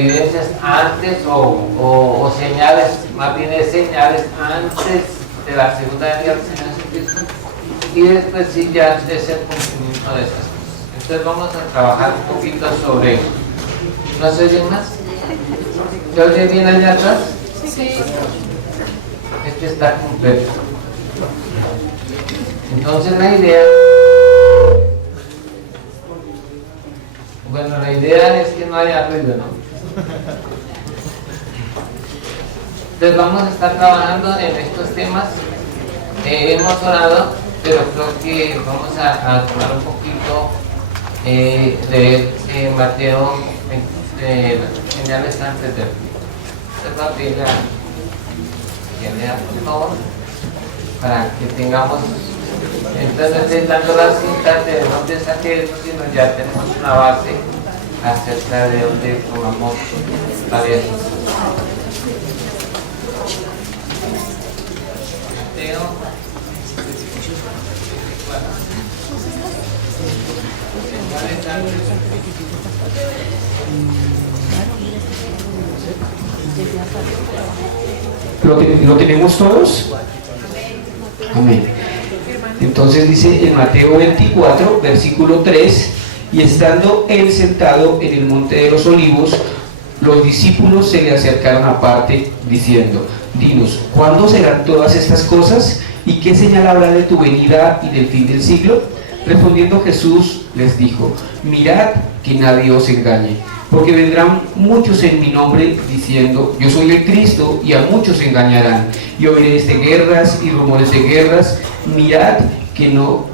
evidencias antes o señales, más bien es señales antes de la segunda venida del Señor Jesucristo, y después sí ya es el cumplimiento de estas cosas. Entonces vamos a trabajar un poquito sobre eso. ¿No se oye más? ¿Se oye bien allá atrás? Sí. Este está completo. Entonces la idea es que no haya ruido, ¿no? Entonces vamos a estar trabajando en estos temas. Hemos orado, pero creo que vamos a tomar un poquito de Mateo, señales antes del fin. Entonces va a pedir que lea, por favor, para que tengamos. Entonces no estoy dando las cintas de dónde saqué eso, sino ya tenemos una base acerca de dónde tomamos varias cosas. ¿Lo tenemos todos? Amén. Entonces dice en Mateo 24, versículo 3, y estando él sentado en el monte de los olivos, los discípulos se le acercaron aparte, diciendo: dinos, ¿cuándo serán todas estas cosas? ¿Y qué señal habrá de tu venida y del fin del siglo? Respondiendo Jesús les dijo: mirad que nadie os engañe, porque vendrán muchos en mi nombre diciendo: yo soy el Cristo, y a muchos engañarán, y oiréis de guerras y rumores de guerras. Mirad que no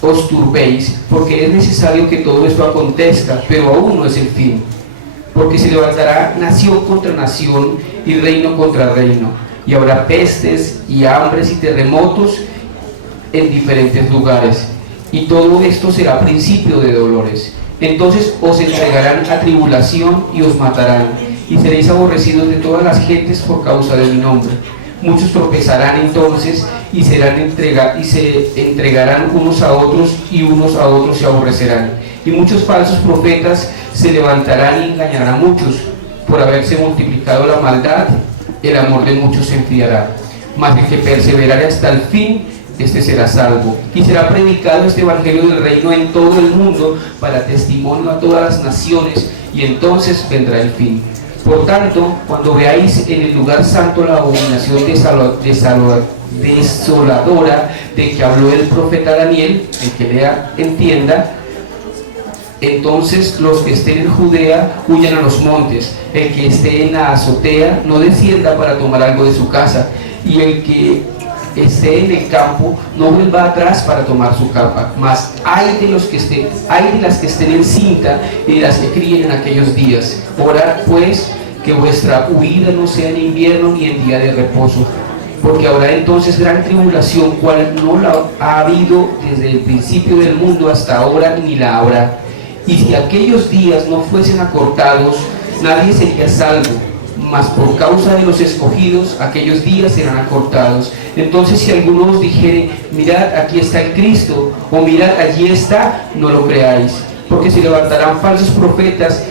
os turbéis, porque es necesario que todo esto acontezca, pero aún no es el fin. Porque se levantará nación contra nación y reino contra reino, y habrá pestes y hambres y terremotos en diferentes lugares, y todo esto será principio de dolores. Entonces os entregarán a tribulación y os matarán, y seréis aborrecidos de todas las gentes por causa de mi nombre. Muchos tropezarán entonces y se entregarán unos a otros, y unos a otros se aborrecerán. Y muchos falsos profetas se levantarán y engañarán a muchos. Por haberse multiplicado la maldad, el amor de muchos se enfriará. Mas el que perseverare hasta el fin, este será salvo. Y será predicado este evangelio del reino en todo el mundo para testimonio a todas las naciones, y entonces vendrá el fin. Por tanto, cuando veáis en el lugar santo la abominación desoladora de que habló el profeta Daniel, el que lea entienda, entonces los que estén en Judea huyan a los montes, el que esté en la azotea no descienda para tomar algo de su casa, y el que esté en el campo no vuelva atrás para tomar su capa. Mas hay de las que estén en cinta y de las que críen en aquellos días. Orad pues que vuestra huida no sea en invierno ni en día de reposo, porque habrá entonces gran tribulación, cual no la ha habido desde el principio del mundo hasta ahora, ni la habrá. Y si aquellos días no fuesen acortados, nadie sería salvo, mas por causa de los escogidos, aquellos días serán acortados. Entonces si alguno os dijere: mirad, aquí está el Cristo, o mirad, allí está, no lo creáis, porque se levantarán falsos profetas,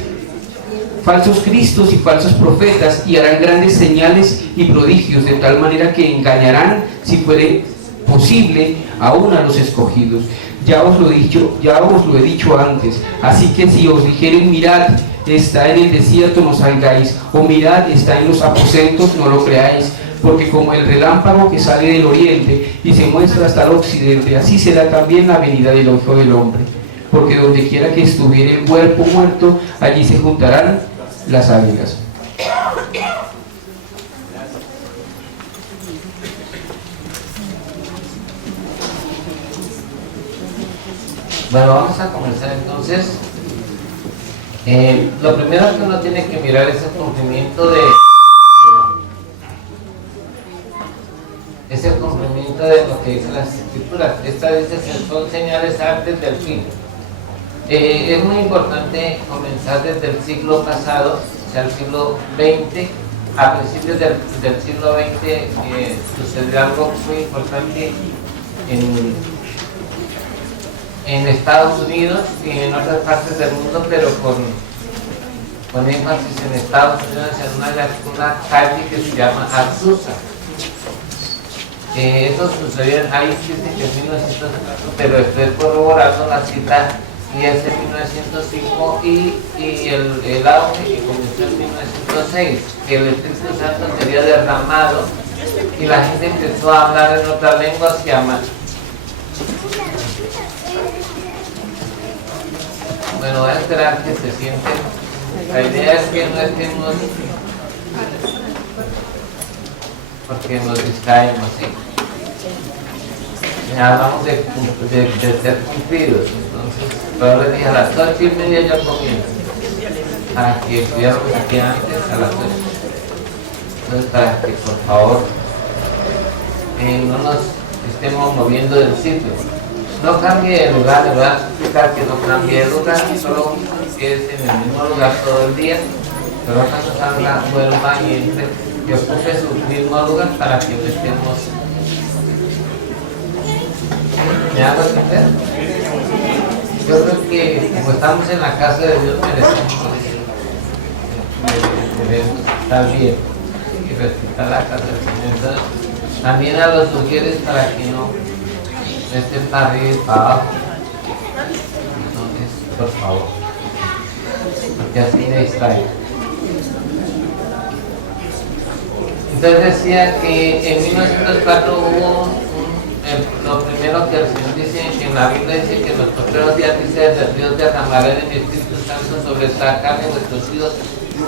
falsos cristos y falsos profetas, y harán grandes señales y prodigios, de tal manera que engañarán, si fuere posible, aún a los escogidos. Ya os lo he dicho antes. Así que si os dijeren: mirad, está en el desierto, no salgáis, o mirad, está en los aposentos, no lo creáis, porque como el relámpago que sale del oriente y se muestra hasta el occidente, así será también la venida del Hijo del Hombre. Porque donde quiera que estuviere el cuerpo muerto, allí se juntarán las águilas. Bueno, vamos a comenzar entonces. Lo primero que uno tiene que mirar es el cumplimiento de lo que dicen las escrituras. Estas veces son señales antes del fin. Es muy importante comenzar desde el siglo pasado, o sea, el siglo XX. A principios del siglo XX sucedió algo muy importante en Estados Unidos y en otras partes del mundo, pero con énfasis en Estados Unidos en una calle que se llama Azusa. Eso sucedió ahí, dicen que en 1904, pero estoy corroborando la cita y es en 1905 y el auge que comenzó en 1906, que el Espíritu Santo sería derramado y la gente empezó a hablar en otras lenguas y a bueno, voy a esperar que se sienten. La idea es que no estemos porque nos distraemos, ¿sí? Ya hablamos de ser cumplidos, entonces, pero les dije a las 8:30 ya comienza, para que estuviéramos aquí antes a las 8. Entonces, para que por favor no nos estemos moviendo del sitio. No cambie de lugar, le voy a explicar que no cambie de lugar, solo que es en el mismo lugar todo el día, pero cuando salga, vuelva y entre, que ocupe su mismo lugar para que no estemos. ¿Me hago entender? Yo creo que como estamos en la casa de Dios merecemos estar bien y respetar la casa del Señor. Entonces, también a los sugieres para que no estén para arriba y para abajo. Entonces, por favor, porque así me distrae. Entonces decía que en 1904 hubo lo primero que el Señor dice en la Biblia, dice que en los postreros días dice: Dios derramará de mi Espíritu Santo sobre esta carne, vuestros hijos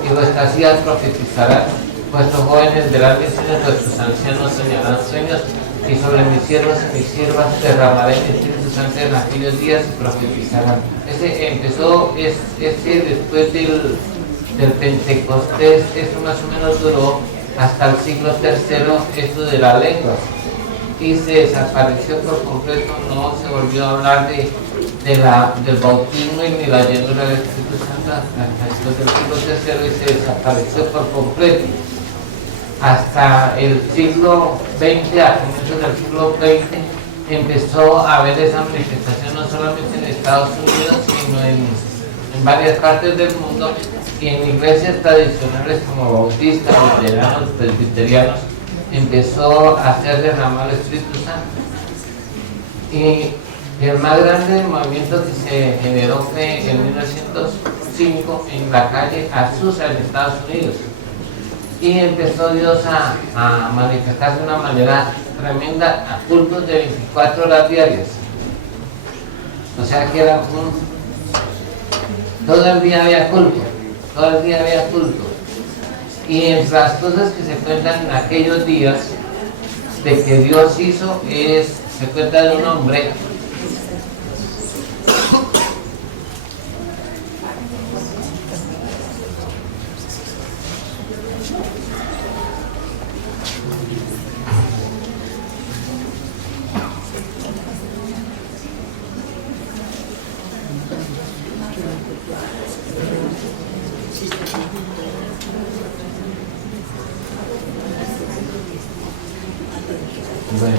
y vuestras hijas profetizarán, vuestros jóvenes verán visiones, vuestros ancianos soñarán sueños, y sobre mis siervos y mis siervas derramaré mi Espíritu Santo en aquellos días y profetizarán. Ese empezó, después del Pentecostés, eso más o menos duró hasta el siglo III, esto de la lengua, y se desapareció por completo, no se volvió a hablar del bautismo y ni la llenura del Espíritu Santo hasta después del siglo III, y se desapareció por completo. Hasta el siglo XX, a comienzos del siglo XX, empezó a haber esa manifestación no solamente en Estados Unidos, sino en varias partes del mundo, y en iglesias tradicionales como bautistas, luteranos, presbiterianos, empezó a hacer derramar el Espíritu Santo. Y el más grande movimiento que se generó fue en 1905 en la calle Azusa, en Estados Unidos. Y empezó Dios a manifestarse de una manera tremenda a cultos de 24 horas diarias. O sea que era todo el día había culto, todo el día había culto. Y entre las cosas que se cuentan en aquellos días de que Dios hizo se cuenta de un hombre bueno.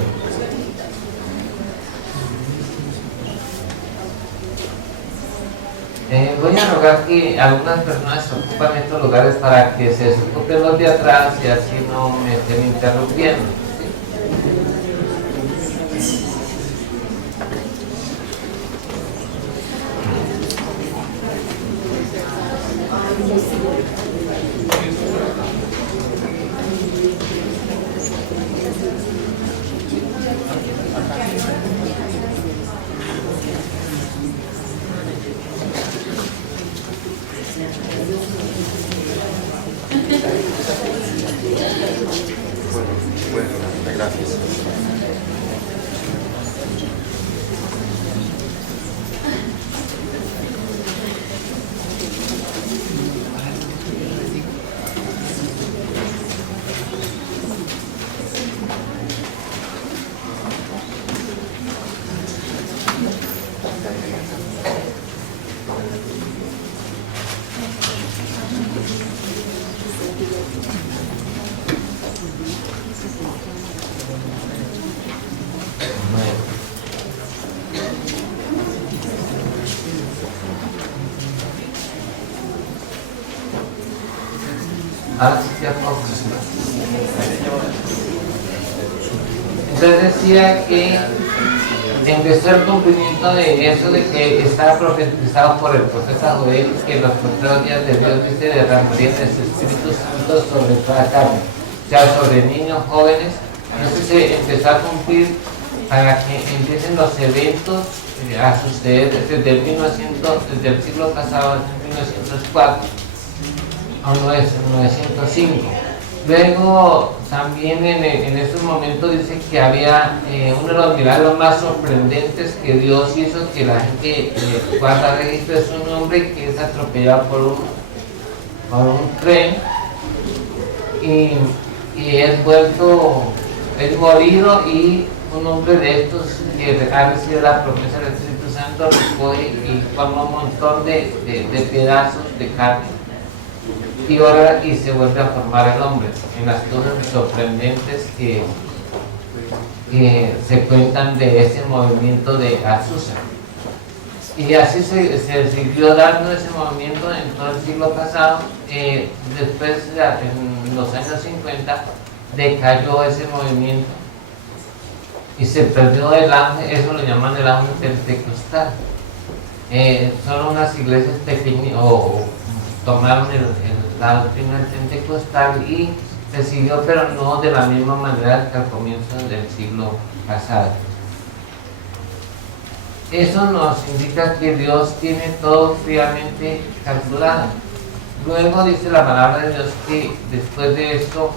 Voy a rogar que algunas personas ocupan estos lugares para que se ocupen los de atrás y así no me estén interrumpiendo. Bueno, gracias. Ah, sí, ya puedo. Entonces decía que empezó el cumplimiento de eso de que estaba profetizado por el profeta Joel, que los postreros días de Dios dice derramaría el Espíritu Santo sobre toda carne, o sea, sobre niños, jóvenes. Entonces se empezó a cumplir para que empiecen los eventos a suceder desde el siglo pasado, en 1904 a 1905. Luego también en estos momentos dice que había uno de los milagros más sorprendentes que Dios hizo, que la gente guarda registro, es un hombre que es atropellado por un tren y es morido, y un hombre de estos que ha recibido la promesa del Espíritu Santo recoge y forma un montón de pedazos de carne y ora y se vuelve a formar el hombre en las cosas sorprendentes que se cuentan de ese movimiento de Azusa. Y así se siguió dando ese movimiento en todo el siglo pasado. Después, en los años 50, decayó ese movimiento y se perdió el auge. Eso lo llaman el auge pentecostal. Son unas iglesias pequeñas, o tomaron la doctrina pentecostal y se siguió, pero no de la misma manera que al comienzo del siglo pasado. Eso nos indica que Dios tiene todo fríamente calculado. Luego dice la palabra de Dios que después de esto,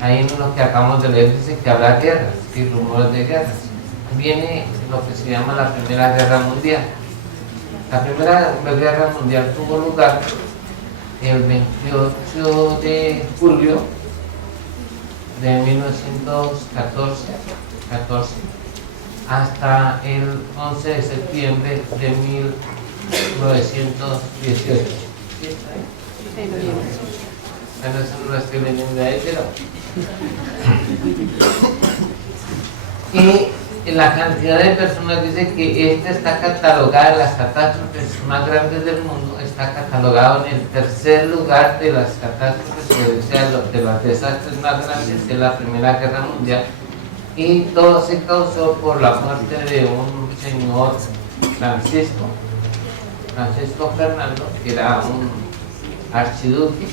ahí en lo que acabamos de leer, dice que habrá guerras y rumores de guerras. Viene lo que se llama la Primera Guerra Mundial. La Primera Guerra Mundial tuvo lugar el 28 de julio de 1914 hasta el 11 de septiembre de 1918. Bueno, eso no lo estoy leyendo de ahí, pero... Y la cantidad de personas dice que esta está catalogada en las catástrofes más grandes del mundo, está catalogado en el tercer lugar de las catástrofes, o sea, de los desastres más grandes de la Primera Guerra Mundial. Y todo se causó por la muerte de un señor Francisco Fernando, que era un archiduque,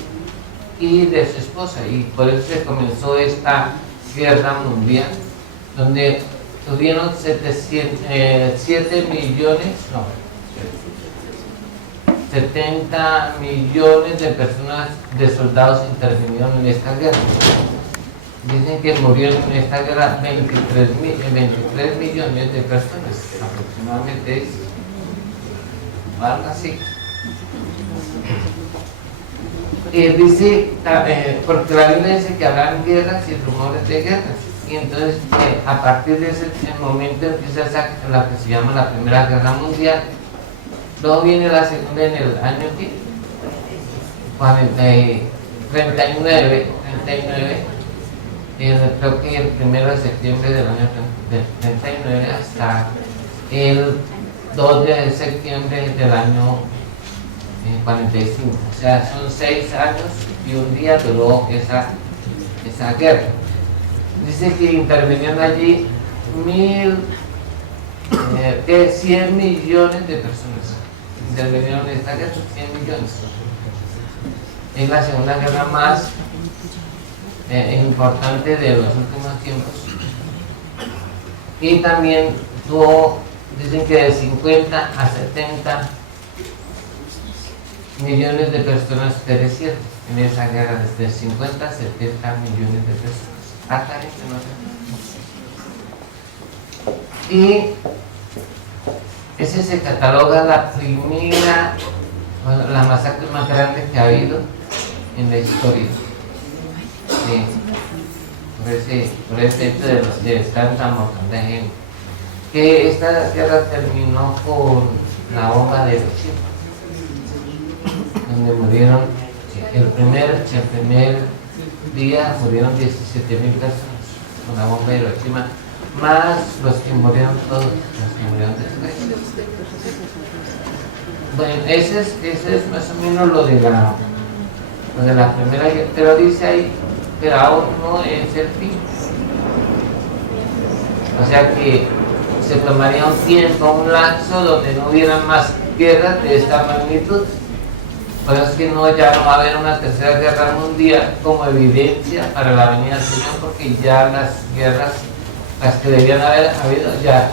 y de su esposa, y por eso se comenzó esta guerra mundial, donde tuvieron 70 millones de personas, de soldados intervinieron en esta guerra. Dicen que murieron en esta guerra 23 millones de personas, aproximadamente, algo así. Dice, porque la Biblia dice que habrán guerras y rumores de guerras, y entonces a partir de ese momento empieza la que se llama la Primera Guerra Mundial. Luego viene la segunda en el año 39, creo que el 1 de septiembre del año 39 hasta el 2 de septiembre del año 45, o sea, son 6 años y un día duró esa guerra. Dice que intervenían allí 100 millones de personas. Intervinieron en esta guerra 100 millones. Es la segunda guerra más importante de los últimos tiempos. Y también dicen que de 50 a 70 millones de personas perecieron en esa guerra, desde 50 a 70 millones de personas. Hasta gente, ¿no? Y ese se cataloga la primera, la masacre más grande que ha habido en la historia. Por ese hecho de tanta mortandad de gente. Que esta guerra terminó con la bomba de Hiroshima, donde murieron el primer día murieron 17,000 personas con la bomba de Hiroshima, más los que murieron todos, los que murieron después. Bueno, ese es más o menos lo de donde la primera, pero dice ahí, pero aún no es el fin. O sea que se tomaría un tiempo, un lapso donde no hubiera más guerras de esta magnitud. Por eso es que ya no va a haber una tercera guerra mundial como evidencia para la venida del Señor, porque ya las guerras, las que debían haber habido, ya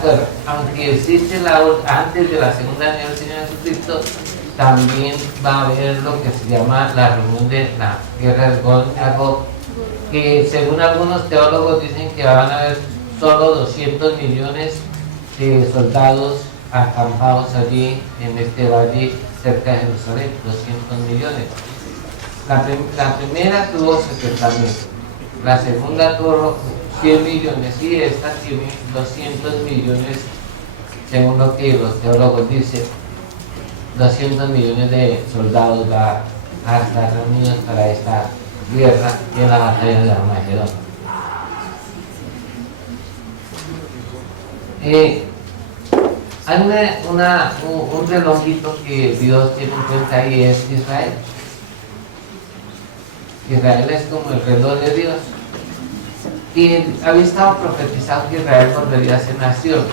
fueron. Aunque existe antes de la segunda venida del Señor Jesucristo, también va a haber lo que se llama la reunión de la guerra de Gog y Magog, que según algunos teólogos dicen que van a haber solo 200 millones de soldados acampados allí en este valle cerca de Jerusalén, 200 millones. La primera tuvo 70.000, la segunda tuvo 100 millones y esta tiene 200 millones, según lo que los teólogos dicen. 200 millones de soldados va a estar reunidos para esta guerra en la batalla de Armagedón. Hay un relojito que Dios tiene en cuenta y es Israel. Israel es como el reloj de Dios. Y había estado profetizado que Israel volvería a ser nación.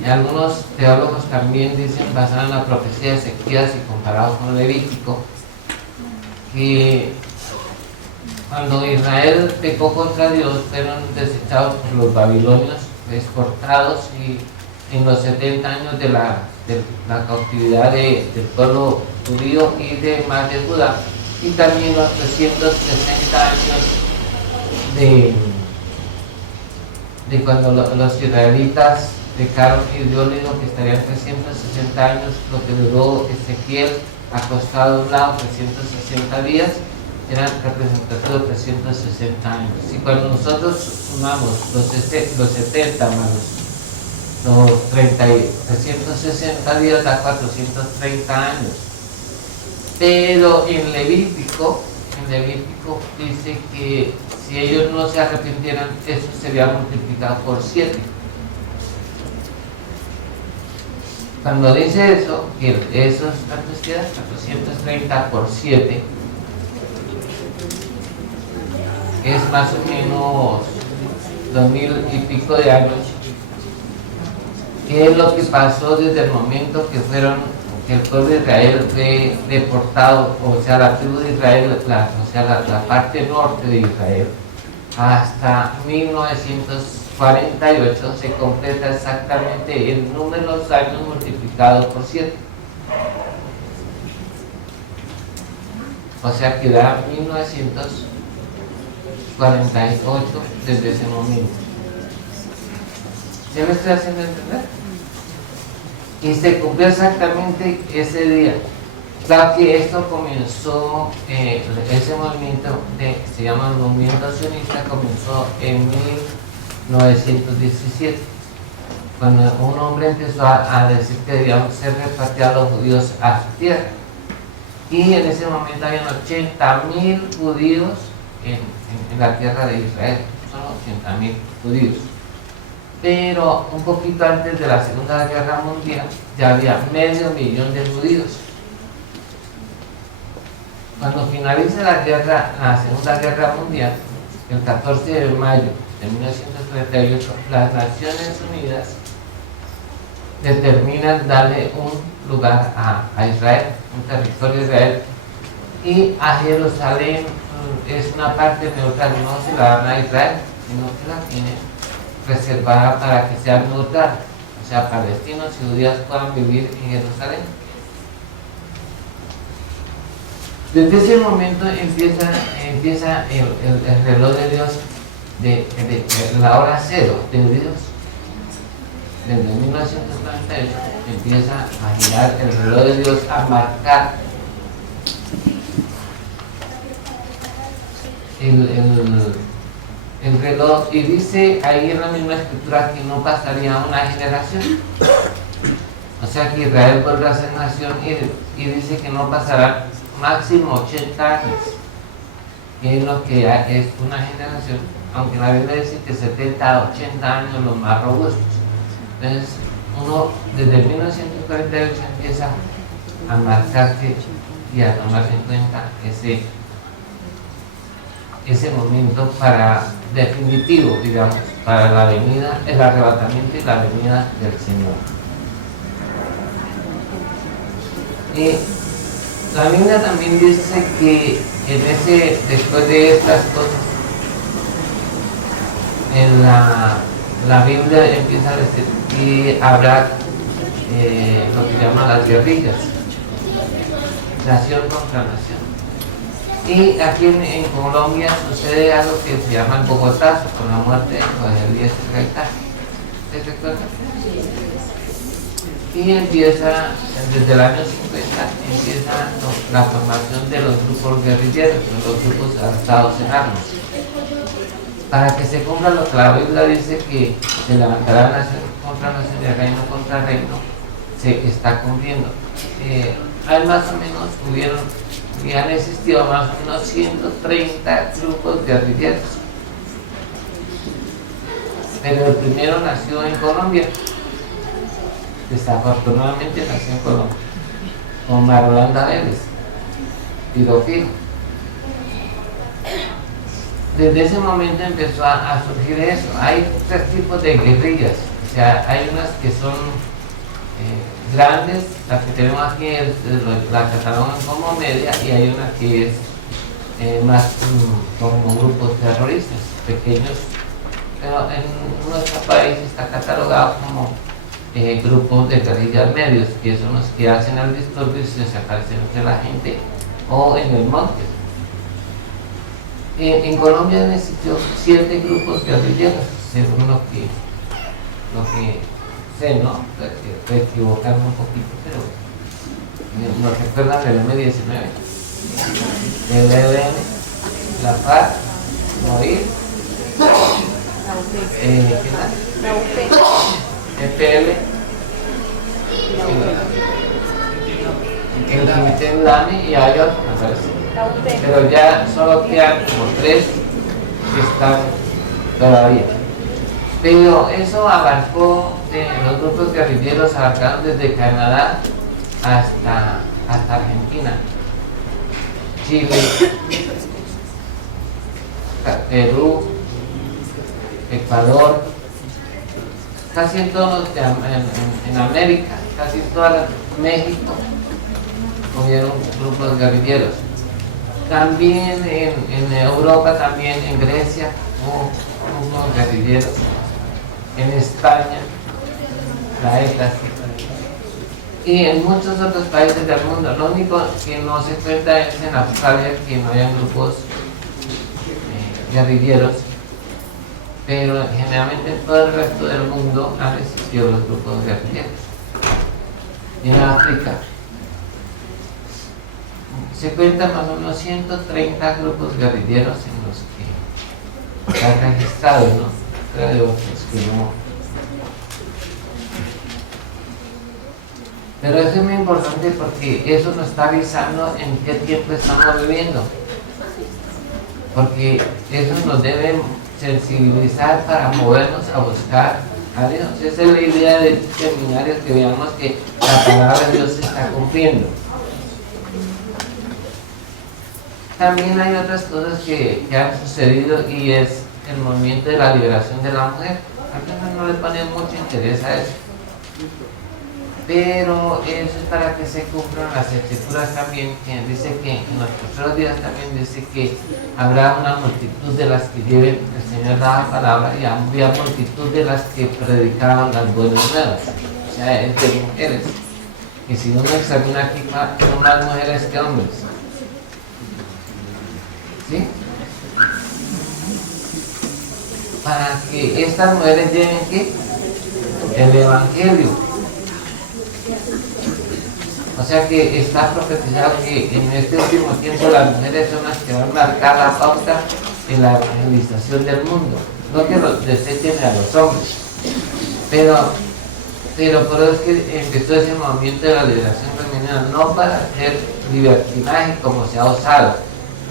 Y algunos teólogos también dicen, basados en la profecía de Ezequías y comparado con Levítico, que cuando Israel pecó contra Dios, fueron desechados por los babilonios, exportados, y en los 70 años de la cautividad del pueblo judío y de Judá, y también los 360 años de cuando los israelitas pecaron, y Dios le dijo que estarían 360 años, lo que duró Ezequiel acostado a un lado 360 días, eran representativos de 360 años. Y cuando nosotros sumamos los 70 más los 360 días da 430 años. Pero en Levítico dice que si ellos no se arrepintieran, eso sería multiplicado por 7. Cuando dice eso, que esos, ¿cuántos quedan? 430 por 7 es más o menos 2000 y pico de años. ¿Qué es lo que pasó desde el momento que el pueblo de Israel fue deportado, o sea, la tribu de Israel, la parte norte de Israel, hasta 1948 se completa exactamente el número de años multiplicado por 7. O sea que da 1948 desde ese momento. ¿Se me está haciendo entender? Y se cumplió exactamente ese día. Claro que esto comenzó, ese movimiento se llama el movimiento sionista, comenzó en 1917, cuando un hombre empezó a decir que debían ser repatriados los judíos a su tierra. Y en ese momento habían 80.000 judíos en la tierra de Israel, son 80.000 judíos. Pero un poquito antes de la Segunda Guerra Mundial ya había 500.000 de judíos. Cuando finaliza la Segunda Guerra Mundial, el 14 de mayo de 1938, las Naciones Unidas determinan darle un lugar a Israel, un territorio de Israel, y a Jerusalén es una parte neutral, no se la dan a Israel, sino que la tienen reservada para que sea neutral, o sea, palestinos y judíos puedan vivir en Jerusalén. Desde ese momento empieza el reloj de Dios, de la hora cero de Dios. Desde 1948 empieza a girar el reloj de Dios, a marcar el reloj, y dice ahí en la misma escritura que no pasaría una generación. O sea que Israel vuelve a ser nación, y dice que no pasará máximo 80 años, que es lo que es una generación, aunque la Biblia dice que 70 a 80 años los más robustos. Entonces uno desde 1948 empieza a marcar que y a tomar en cuenta ese momento para definitivo, digamos, para la venida, el arrebatamiento y la venida del Señor. La Biblia también dice que después de estas cosas, en la Biblia empieza a decir que habrá lo que llaman las guerrillas, nación contra nación. Y aquí en Colombia sucede algo que se llama el Bogotazo, con la muerte de José Elías Gaitán. ¿Se recuerdan? Y empieza, desde el año 50, empieza la formación de los grupos guerrilleros, de los grupos alzados en armas. Para que se cumpla lo que la Biblia dice que se levantará nación contra nación y reino contra reino, se está cumpliendo. Hay más o menos, han existido más o menos 130 grupos guerrilleros. Pero el primero nació en Colombia. Desafortunadamente nació en Colombia, con Marolanda Vélez, tiro fijo. Desde ese momento empezó a surgir eso. Hay tres tipos de guerrillas, o sea, hay unas que son grandes, la que tenemos aquí la catalogan como media, y hay una que es más como grupos terroristas, pequeños, pero en nuestro país está catalogado como grupos de guerrillas medios, que son los que hacen el disturbio y se desaparecen entre la gente o en el monte. En Colombia han existido 7 grupos guerrilleros, según lo que sé, ¿no? Puede equivocarme un poquito, pero nos recuerdan del M-19, del ELN, la FARC, MOIR, ¿qué más? La UP. EPL, el Comité Lame y hay otros, me parece. La UP. Pero ya solo quedan como 3 que están todavía. Pero eso abarcó, los grupos guerrilleros abarcaron desde Canadá hasta Argentina, Chile, Perú, Ecuador, casi en todos en América, casi en toda México hubieron grupos guerrilleros. También en Europa, también en Grecia hubo grupos guerrilleros. En España, la ETA, y en muchos otros países del mundo. Lo único que no se cuenta es en Australia, que no hayan grupos guerrilleros, pero generalmente en todo el resto del mundo han existido los grupos guerrilleros. Y en África se cuentan más o menos 130 grupos guerrilleros en los que están registrados, ¿no? Creo que no. Pero eso es muy importante porque eso nos está avisando en qué tiempo estamos viviendo, porque eso nos debe sensibilizar para movernos a buscar a Dios. Esa es la idea de este seminario, que veamos que la palabra de Dios se está cumpliendo. También hay otras cosas que han sucedido, y es el movimiento de la liberación de la mujer. A veces no le ponen mucho interés a eso, pero eso es para que se cumplan las escrituras también, que dice que en los postreros días también dice que habrá una multitud de las que lleven, el Señor da la palabra, y había multitud de las que predicaban las buenas nuevas, o sea, es de mujeres. Y si uno examina aquí, son más mujeres que hombres, ¿sí? Para que estas mujeres lleven, ¿qué? El Evangelio. O sea que está profetizado que en este último tiempo las mujeres son las que van a marcar la pauta en la evangelización del mundo. No que los desechen a los hombres, pero por eso es que empezó ese movimiento de la liberación femenina, no para hacer libertinaje como se ha usado,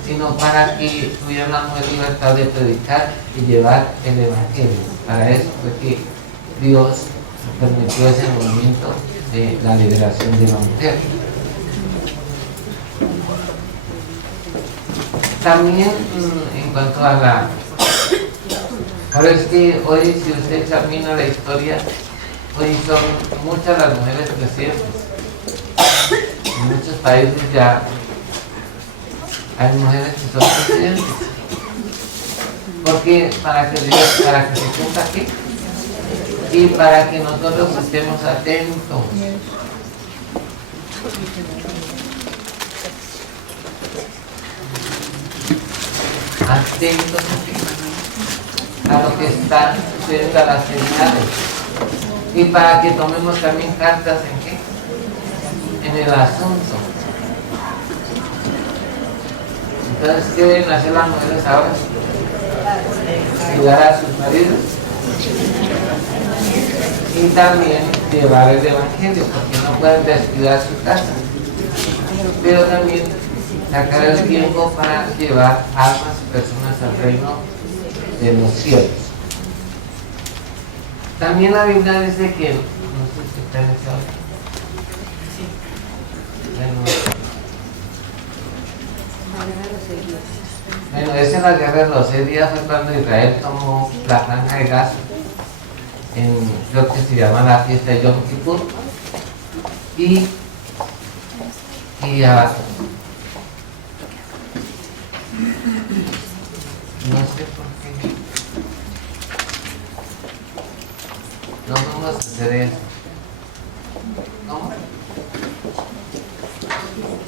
sino para que tuviera una mujer libertad de predicar y llevar el Evangelio. Para eso fue que Dios permitió ese movimiento de la liberación de la mujer. También en cuanto a la... Ahora es que hoy, si usted examina la historia, hoy son muchas las mujeres presidentes. En muchos países ya hay mujeres que son presidentes. Porque para que se cumpla aquí y para que nosotros estemos atentos. Atentos a lo que está sucediendo, a las señales, y para que tomemos también cartas en qué, en el asunto. Entonces, ¿qué deben hacer las mujeres ahora? Ayudar a sus maridos y también llevar el evangelio, porque no pueden descuidar su casa, pero también sacar el tiempo para llevar almas y personas al reino de los cielos. También la Biblia dice que, no sé si está en ese orden. Bueno, esa es la guerra de los 6 días, fue cuando Israel tomó la franja de Gaza, en lo que se llama la fiesta de Yom Kippur, y no sé por qué no vamos a hacer eso. ¿Cómo?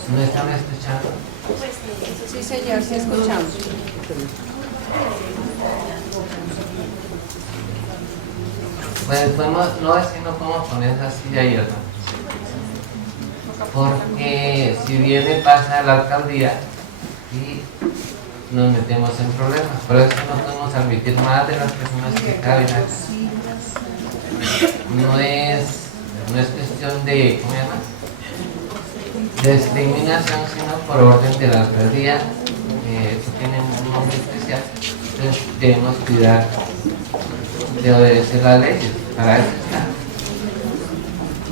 ¿No están escuchando? Sí, señor, sí escuchamos. Pues no es que no podemos poner esa silla ahí, hermano. Porque si viene pasa a la alcaldía y nos metemos en problemas. Por eso no podemos admitir más de las personas que caben acá. No es cuestión de, ¿cómo se llama?, de discriminación, sino por orden de la alcaldía. Eso tiene un nombre especial. Entonces debemos cuidar de obedecer las leyes. Para eso está.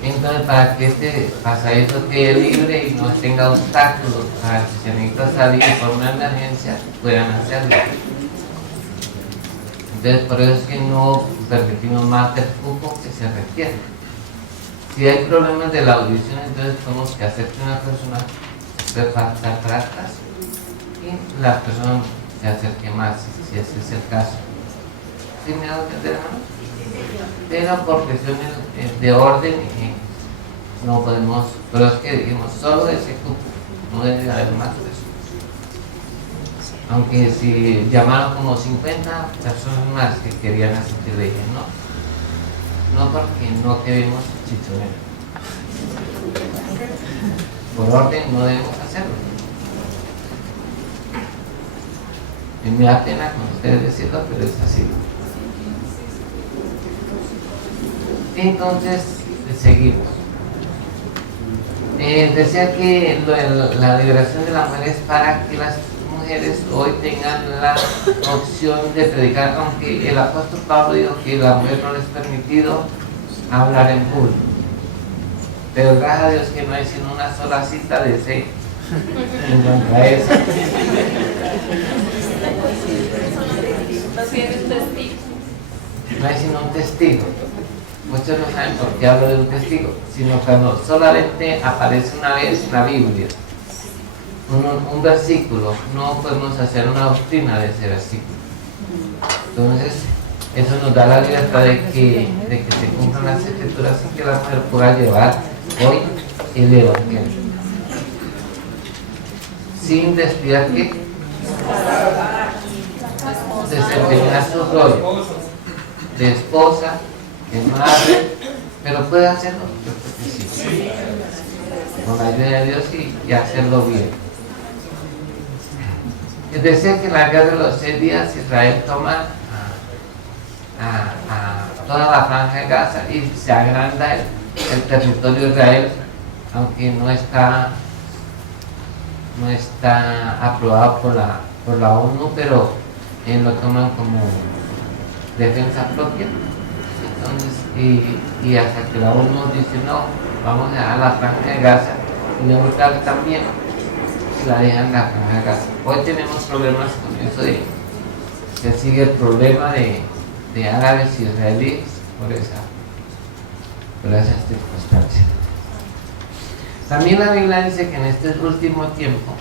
Entonces, para que este pasadizo quede libre y no tenga obstáculos, para que si se necesita salir por una emergencia puedan hacerlo. Entonces, por eso es que no permitimos más del cupo que se requiere. Si hay problemas de la audición, entonces tenemos que hacer que una persona se atrás y la persona se acerque más, si ese es el caso. ¿Sí me hago entender, hermano? Pero por cuestiones de orden no podemos, pero es que dijimos solo ese cupo, no debe haber más de eso. Aunque si llamaron como 50 personas más que querían asistir, le dije no porque no queremos chichonero. Por orden no debemos hacerlo. Y me da pena con ustedes decirlo, pero es así. Entonces, seguimos. Decía que la liberación de la mujer es para que las mujeres hoy tengan la opción de predicar, aunque el apóstol Pablo dijo que a la mujer no les es permitido hablar en público. Pero gracias a Dios que no hay sino una sola cita de 6 en contra de eso. No hay sino un testigo. Muchos no saben por qué hablo de un testigo, sino cuando solamente aparece una vez en la Biblia un versículo, no podemos hacer una doctrina de ese versículo. Entonces, eso nos da la libertad de que se cumplan las escrituras y que la mujer pueda llevar hoy el evangelio. Sin descuidar que desempeñar su rol de esposa, de madre, pero puede hacerlo, yo creo que sí, con la ayuda de Dios y hacerlo bien. Decía que en la guerra de los 6 días Israel toma a toda la franja de Gaza y se agranda el territorio de Israel, aunque no está aprobado por la ONU, pero lo toman como defensa propia. Entonces, y hasta que la ONU dice no, vamos a dar la franja de Gaza y neutrales también, y la dejan la franja de Gaza. Hoy tenemos problemas con eso de que sigue el problema de árabes y israelíes por esas circunstancias. También la Biblia dice que en este último tiempo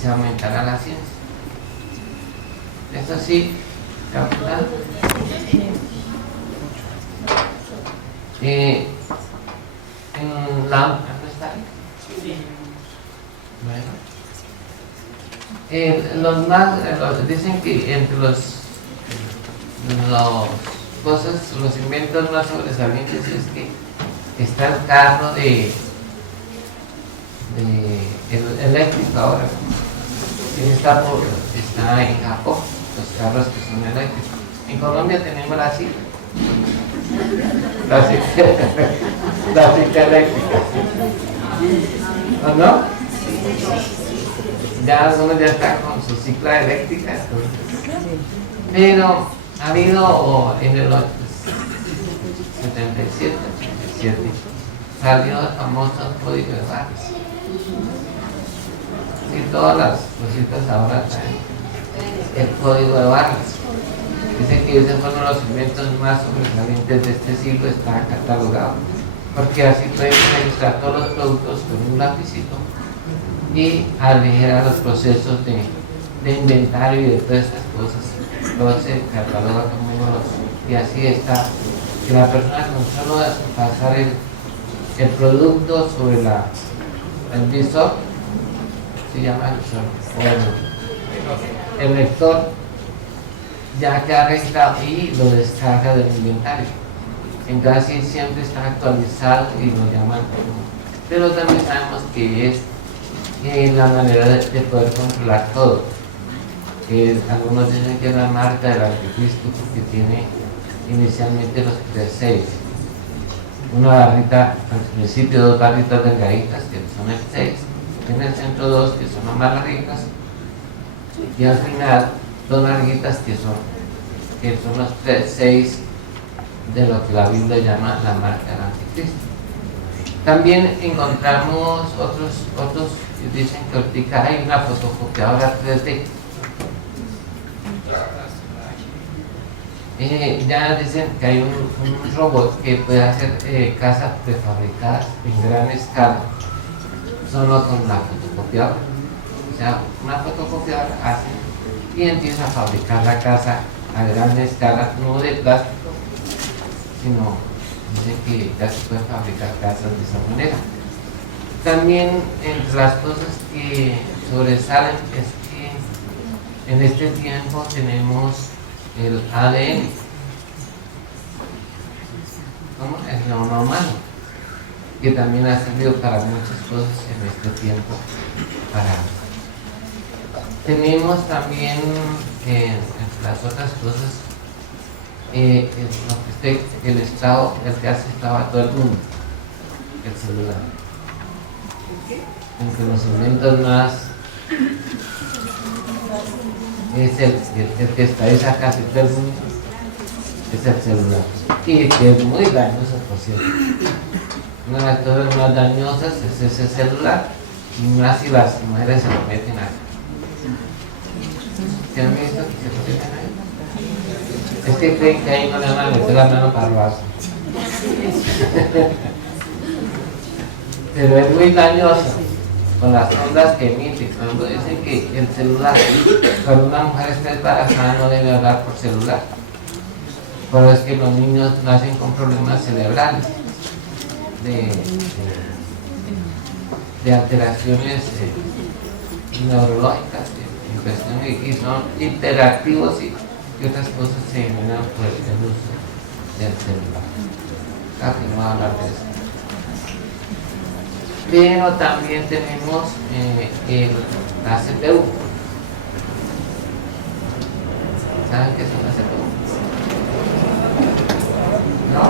se aumentará la ciencia. Eso sí, ¿verdad? En la ¿no está ahí? Bueno. Dicen que entre los inventos más sobresalientes es que está el carro el eléctrico ahora. Está en Japón, los carros que son eléctricos. En Colombia tenemos la cita eléctrica. ¿O no? Ya uno ya está con su cicla eléctrica. Pero ha habido en el 77 salió el famoso código de barras. Y todas las cositas ahora traen el código de barras. Dice que ese fue uno de los inventos más sobresalientes de este siglo, está catalogado, porque así pueden registrar todos los productos con un lapicito y aligerar los procesos de inventario y de todas estas cosas. Todo se cataloga como uno y así está, que la persona con solo pasar el producto sobre el visor, se llama visor, o el lector, ya queda registrado y lo descarga del inventario. Entonces siempre está actualizado y lo llaman. Pero también sabemos que es la manera de poder controlar todo. Algunos dicen que es la marca del anticristo porque tiene inicialmente los 6. Una barrita, al principio 2 barritas delgaditas que son el 6, en el centro 2 que son las más larguitas y al final 2 larguitas que son los 6 de lo que la Biblia llama la marca del anticristo. También encontramos otros que dicen que ahorita hay una fotocopiadora 3D. Ya dicen que hay un robot que puede hacer casas prefabricadas en gran escala solo con la fotocopiadora. O sea, una fotocopiadora hace y empieza a fabricar la casa a gran escala, no de plástico, sino dice que ya se puede fabricar casas de esa manera. También entre las cosas que sobresalen es que en este tiempo tenemos el ADN, ¿cómo? El genoma humano, que también ha servido para muchas cosas en este tiempo. Tenemos también las otras cosas, el estado, el que hace estaba todo el mundo, el celular. Entre los inventos más es el que está esa casi todo el mundo, es el celular. Y que es muy dañoso, por cierto. Una de las cosas más dañosas es ese celular, y más si las mujeres se lo meten ahí. ¿Qué han visto que se lo meten ahí? Es que creen que ahí no le van a meter la mano para robarse. Pero es muy dañoso con las ondas que emite. Cuando dicen que el celular, cuando una mujer está embarazada no debe hablar por celular. Pero es que los niños nacen con problemas cerebrales, de alteraciones neurológicas y son interactivos y otras cosas se generan por el uso del celular. Claro que no voy a hablar de eso. Pero también tenemos la CPU. ¿Saben qué es una CPU? ¿No?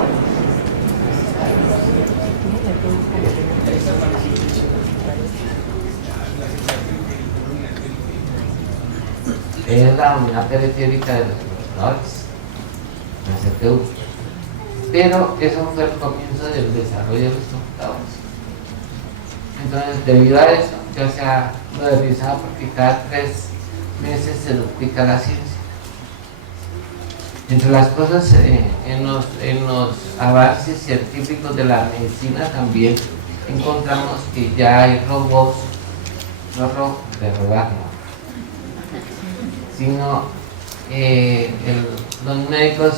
Es la unidad periférica de los computadores, la CPU. Pero eso fue el comienzo del desarrollo de los computadores. Entonces, debido a eso, ya se ha modernizado porque cada 3 meses se duplica la ciencia. Entre las cosas, en los avances científicos de la medicina también encontramos que ya hay robots, no robots de rodar, no, sino los médicos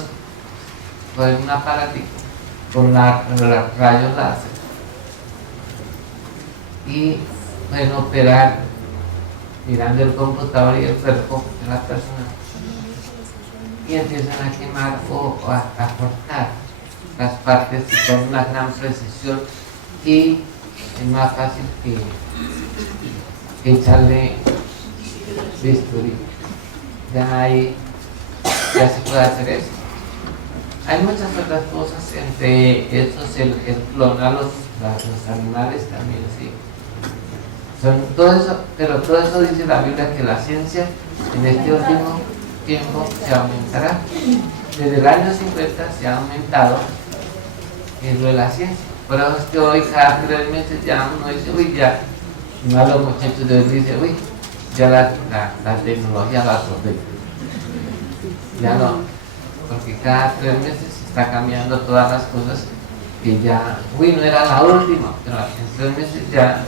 con un aparatito, con rayos láser, y pueden operar mirando el computador y el cuerpo de la persona, y empiezan a quemar o a cortar las partes con una gran precisión, y es más fácil que echarle bisturí. Ya se puede hacer eso. Hay muchas otras cosas, entre estos el clonar los animales también, sí. Todo eso, pero todo eso dice la Biblia, que la ciencia en este último tiempo se aumentará. Desde el año 50 se ha aumentado lo de la ciencia. Por eso es que hoy cada 3 meses ya uno dice, uy, ya, y más los muchachos de hoy dicen, uy, ya la tecnología la absorbe. Ya no, porque cada 3 meses se está cambiando todas las cosas, que ya, uy, no era la última, pero en 3 meses ya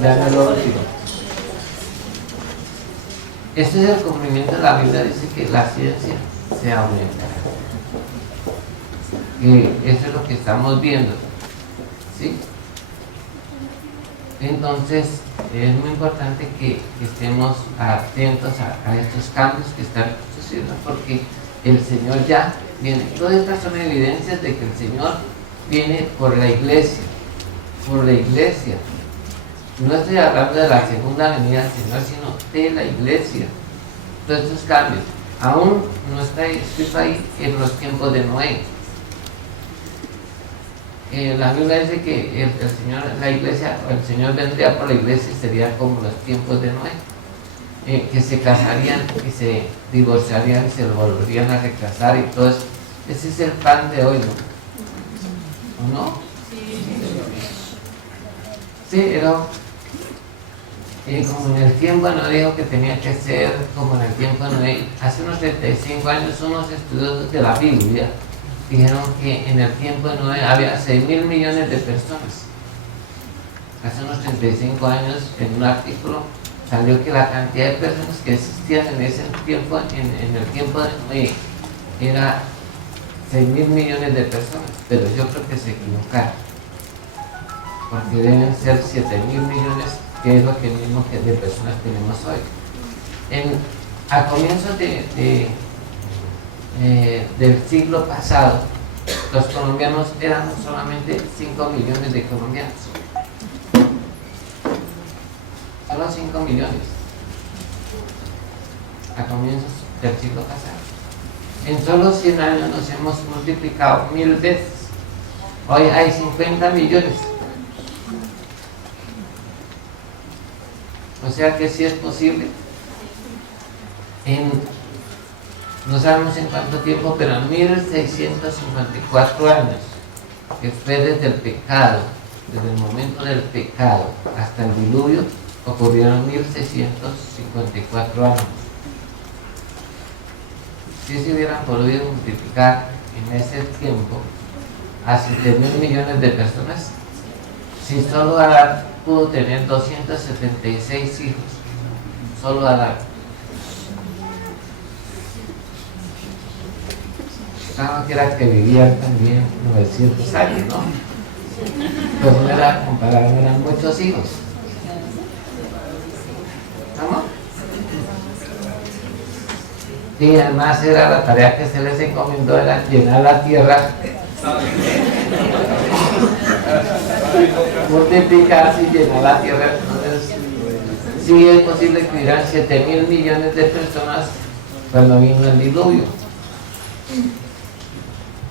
no es lo último. Este es el cumplimiento de la Biblia, dice que la ciencia se aumentará. Y eso es lo que estamos viendo, ¿sí? Entonces es muy importante que estemos atentos a estos cambios que están sucediendo, porque el Señor ya viene. Todas estas son evidencias de que el Señor viene por la iglesia, por la iglesia. No estoy hablando de la segunda venida del Señor, sino de la iglesia. Todos estos cambios aún no está escrito ahí en los tiempos de Noé. La Biblia dice que el Señor, la iglesia, el Señor vendría por la iglesia y sería como los tiempos de Noé, que se casarían y se divorciarían y se volverían a recasar y todo eso. Ese es el pan de hoy, ¿no? ¿O no? Sí, pero como en el tiempo de Noé dijo que tenía que ser como en el tiempo de Noé, hace unos 35 años unos estudiosos de la Biblia dijeron que en el tiempo de Noé había 6.000 millones de personas. Hace unos 35 años, en un artículo, salió que la cantidad de personas que existían en ese tiempo, en el tiempo de Noé, era 6.000 millones de personas, pero yo creo que se equivocaron, porque deben ser 7.000 millones, que es lo que mismo que de personas tenemos hoy. A comienzos del siglo pasado, los colombianos éramos solamente 5 millones de colombianos. Solo 5 millones. A comienzos del siglo pasado. En solo 100 años nos hemos multiplicado 1000 veces. Hoy hay 50 millones. O sea que sí es posible. No sabemos en cuánto tiempo, pero en 1654 años, que fue desde el pecado, desde el momento del pecado hasta el diluvio, ocurrieron 1654 años. Si se hubieran podido multiplicar en ese tiempo a 7.000 millones de personas, si solo Adán pudo tener 276 hijos, solo Adán. Claro que era que vivían también 900 años, ¿no? Pues no era comparado, eran muchos hijos. ¿Cómo? Y además era la tarea que se les encomendó, era llenar la tierra, multiplicarse y llenar la tierra. Entonces, sí es posible que hubieran 7.000 millones de personas cuando vino el diluvio.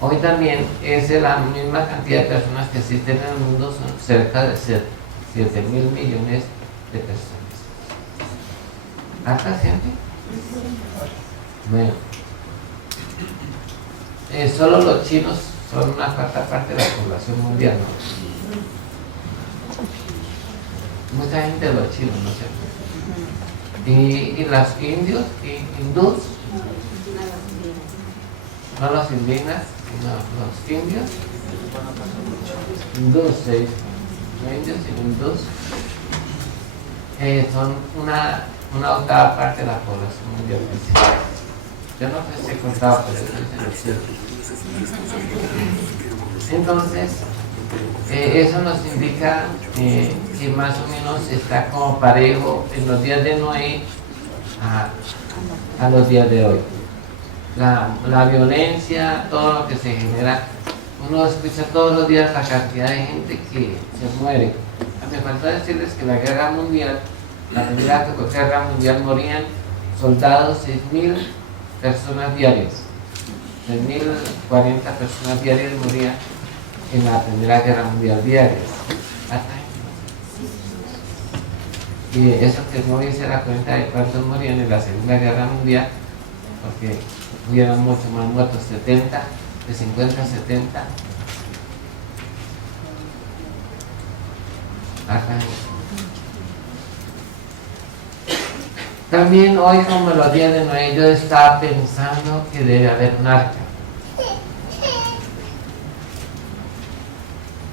Hoy también es la misma cantidad de personas que existen en el mundo, son cerca de 7.000 millones de personas. ¿Harta gente? Bueno, solo los chinos son una cuarta parte de la población mundial, ¿no? mucha gente de los chinos, ¿no es cierto? Y los indios, hindús, no los indígenas, sino los indios, hindús se dice, los indios y hindús, son una octava parte de la población mundial. Yo no sé si he contado, pero eso es cierto. Entonces, eso nos indica que más o menos está como parejo en los días de Noé a los días de hoy. La violencia, todo lo que se genera, uno escucha todos los días la cantidad de gente que se muere. Me faltó decirles que la guerra mundial, la primera guerra mundial, morían soldados 6.000 personas diarias. 6.040 personas diarias morían en la primera guerra mundial diarias. Y eso que no hice la cuenta de cuántos morían en la segunda guerra mundial, porque hubieron mucho más muertos, 70, de 50 a 70. También hoy, como los días de Noé, yo estaba pensando que debe haber un arca.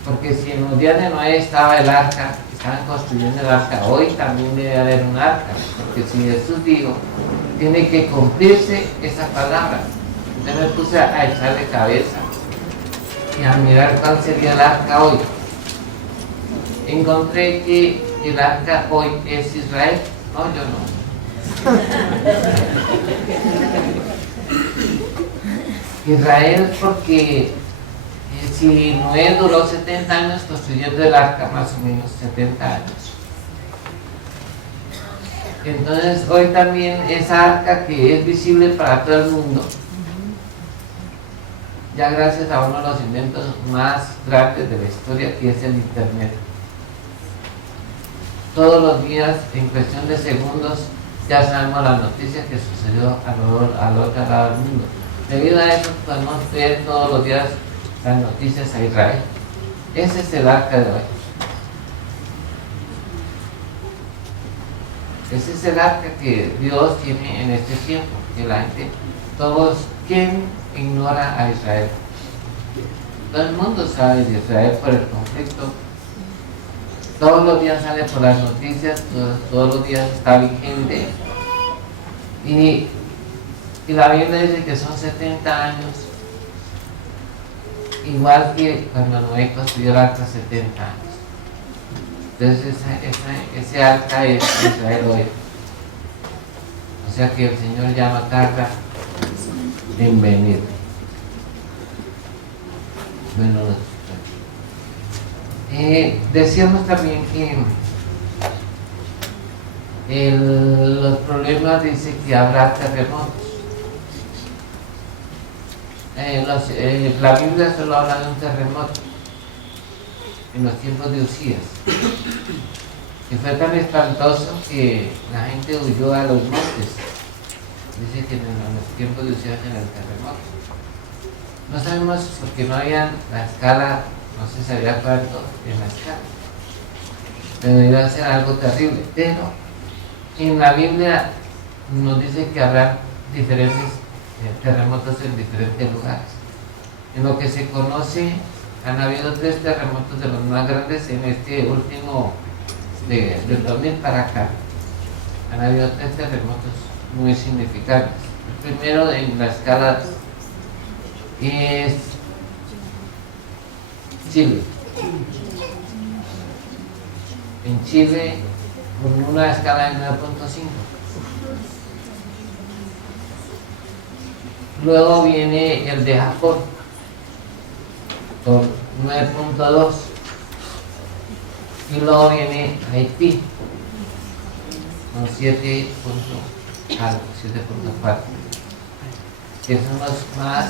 Porque si en los días de Noé estaba el arca, estaban construyendo el arca, hoy también debe haber un arca. Porque si Jesús dijo, tiene que cumplirse esa palabra. Entonces me puse a echarle cabeza y a mirar cuál sería el arca hoy. Encontré que el arca hoy es Israel. No, yo no. Israel, porque si Noé duró 70 años construyendo el arca, más o menos 70 años. Entonces hoy también esa arca que es visible para todo el mundo, ya gracias a uno de los inventos más grandes de la historia, que es el internet. Todos los días, en cuestión de segundos, ya sabemos las noticias que sucedió al otro lado del mundo. Debido a eso podemos ver todos los días las noticias a Israel. Ese es el arca de hoy. Ese es el arca que Dios tiene en este tiempo, que la gente, todos, ¿quién ignora a Israel? Todo el mundo sabe de Israel por el conflicto. Todos los días sale por las noticias, todos los días está vigente. Y la Biblia dice que son 70 años, igual que cuando Noé construyó el arca, 70 años. Entonces ese arca es Israel hoy. O sea que el Señor ya no tarda en venir. Bueno, decíamos también que los problemas dice que habrá terremotos. La Biblia solo habla de un terremoto en los tiempos de Usías, que fue tan espantoso que la gente huyó a los montes. Dice que en los tiempos de Usías, en el terremoto, no sabemos porque no había la escala, no se sabía cuánto en la escala, pero iba a ser algo terrible. Pero en la Biblia nos dice que habrá diferentes terremotos en diferentes lugares. En lo que se conoce, han habido 3 terremotos de los más grandes en este último, del 2000 para acá. Han habido 3 terremotos muy significantes. El primero en la escala es Chile. En Chile, con una escala de 9.5. Luego viene el de Japón, con 9.2. Y luego viene Haití, con 7.4, que son los más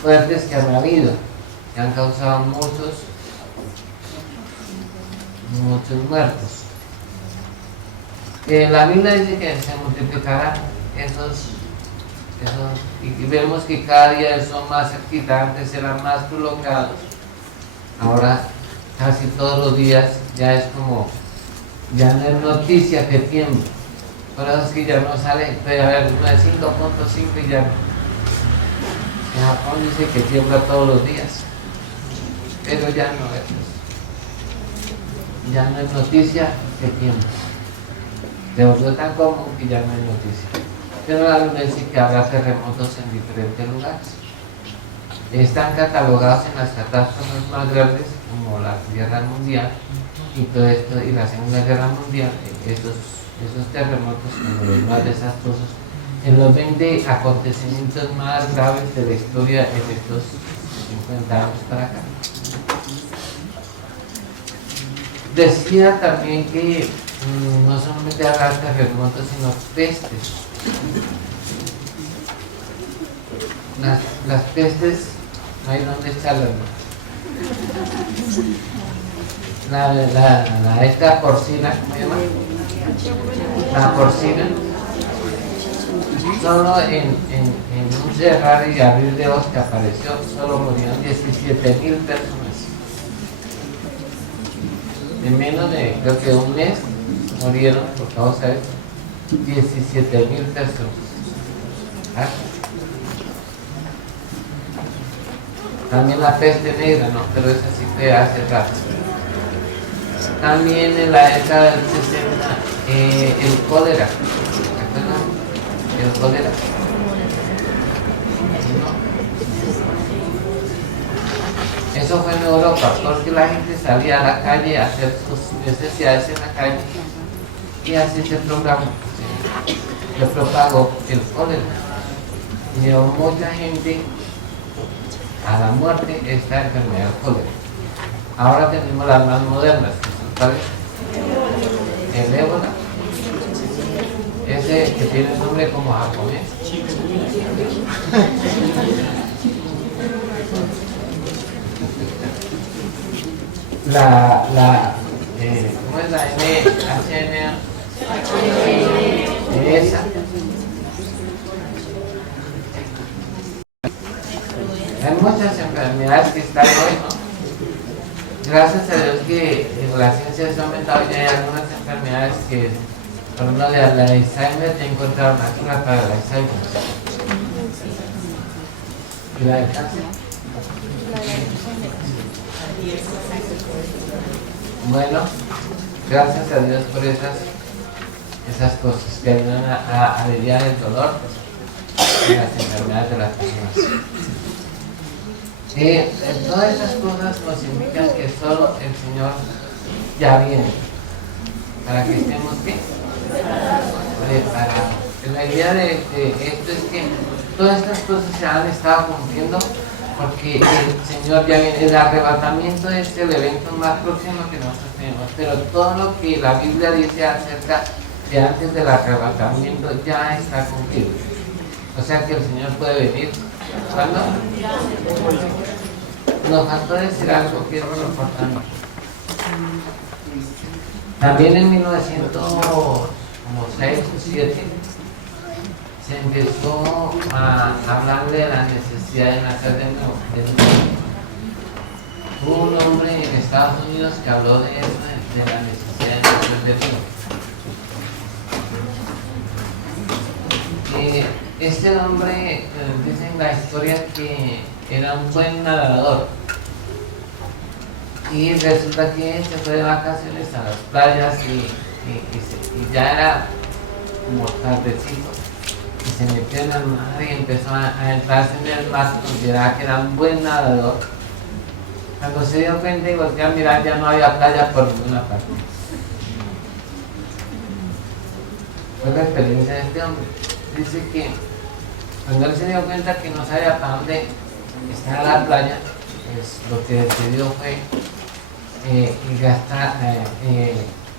fuertes que han habido, que han causado muchos muertos. La Biblia dice que se multiplicarán esos y vemos que cada día son más cerquita, antes eran más colocados, ahora casi todos los días, ya es como, ya no es noticia que tiembla. Por eso es que ya no sale, puede haber uno de 5.5 y ya no. En Japón dice que tiembla todos los días, pero ya no es eso. Ya no es noticia que tiembla. Se volvió tan común que ya no es noticia. Pero la Biblia dice que habrá terremotos en diferentes lugares. Están catalogados en las catástrofes más grandes, como la Guerra Mundial y todo esto, y la Segunda Guerra Mundial, esos terremotos como los más desastrosos, en los 20 acontecimientos más graves de la historia en estos 50 años para acá. Decía también que no solamente habrá terremotos, sino pestes. Las pestes no hay dónde echarlas, ¿no? Esta porcina, ¿cómo se llama? La porcina. Solo en un cerrar y abrir de ojos que apareció, solo murieron 17,000 personas. En menos de, creo que un mes, murieron por causa de esto 17,000 personas. ¿Ah? También la peste negra, ¿no? Pero esa sí fue hace rato. También en la década del 60, el cólera. ¿Se acuerdan? El cólera. ¿No? Eso fue en Europa, porque la gente salía a la calle a hacer sus necesidades en la calle y así se programó, se propagó el cólera. Llevó mucha gente a la muerte esta enfermedad del cólera. Ahora tenemos las más modernas, ¿sabes? El ébola, ese que tiene un nombre como japonés. ¿Cómo es la NHN? Esa. Hay muchas enfermedades que están hoy, ¿no? Gracias a Dios que la ciencia se ha aumentado y hay algunas enfermedades que, por ejemplo, la Alzheimer, ya encontraron una cura para el Alzheimer. ¿Y la de cáncer? Bueno, gracias a Dios por esas cosas que ayudan a aliviar el dolor y las enfermedades de las personas. Todas esas cosas nos indican que solo el Señor ya viene para que estemos bien preparados. La idea de esto es que todas estas cosas se han estado cumpliendo porque el Señor ya viene. El arrebatamiento es el evento más próximo que nosotros tenemos, pero todo lo que la Biblia dice acerca de antes del arrebatamiento ya está cumplido. O sea que el Señor puede venir. ¿Cuándo? Nos faltó decir algo que es muy importante. También en 1906 o 1907 se empezó a hablar de la necesidad de nacer de nuevo. Hubo un hombre en Estados Unidos que habló de eso, de la necesidad de nacer de nuevo. Este hombre, dice en la historia que era un buen nadador y resulta que se fue de vacaciones a las playas y ya era como tardecito y se metió en el mar y empezó a entrarse en el mar, consideraba que era un buen nadador. Cuando se dio cuenta y volvió a mirar, ya no había playa por ninguna parte. Fue la experiencia de este hombre. Dice que cuando él se dio cuenta que no sabía para dónde estaba la playa, pues lo que decidió fue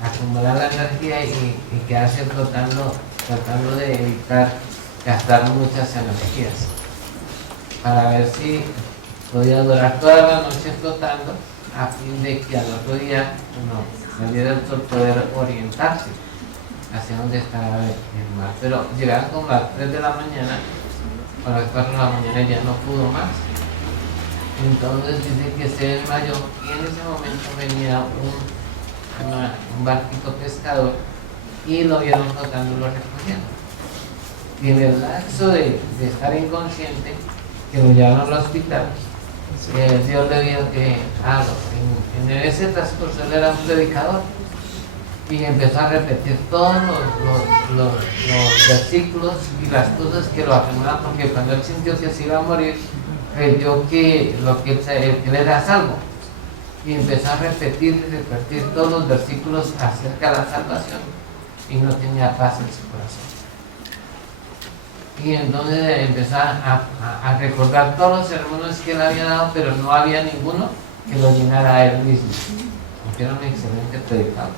acumular la energía y quedarse flotando, tratando de evitar gastar muchas energías, para ver si podía durar toda la noche flotando, a fin de que al otro día, cuando saliera el sol, poder orientarse hacia donde estaba el mar. Pero llegaron como a las 3 de la mañana, a las 4 de la mañana ya no pudo más. Entonces dice que se desmayó y en ese momento venía un barquito pescador y lo vieron flotando y lo recogieron. Y en el lapso de estar inconsciente, que lo llevaron al hospital, Dios le dijo que en ese transcurso él era un predicador y empezó a repetir todos los versículos y las cosas que lo afirmaban, porque cuando él sintió que se iba a morir, creyó que él era salvo y empezó a repetir todos los versículos acerca de la salvación y no tenía paz en su corazón. Y entonces empezó a recordar todos los sermones que él había dado, pero no había ninguno que lo llenara a él mismo, porque era un excelente predicador.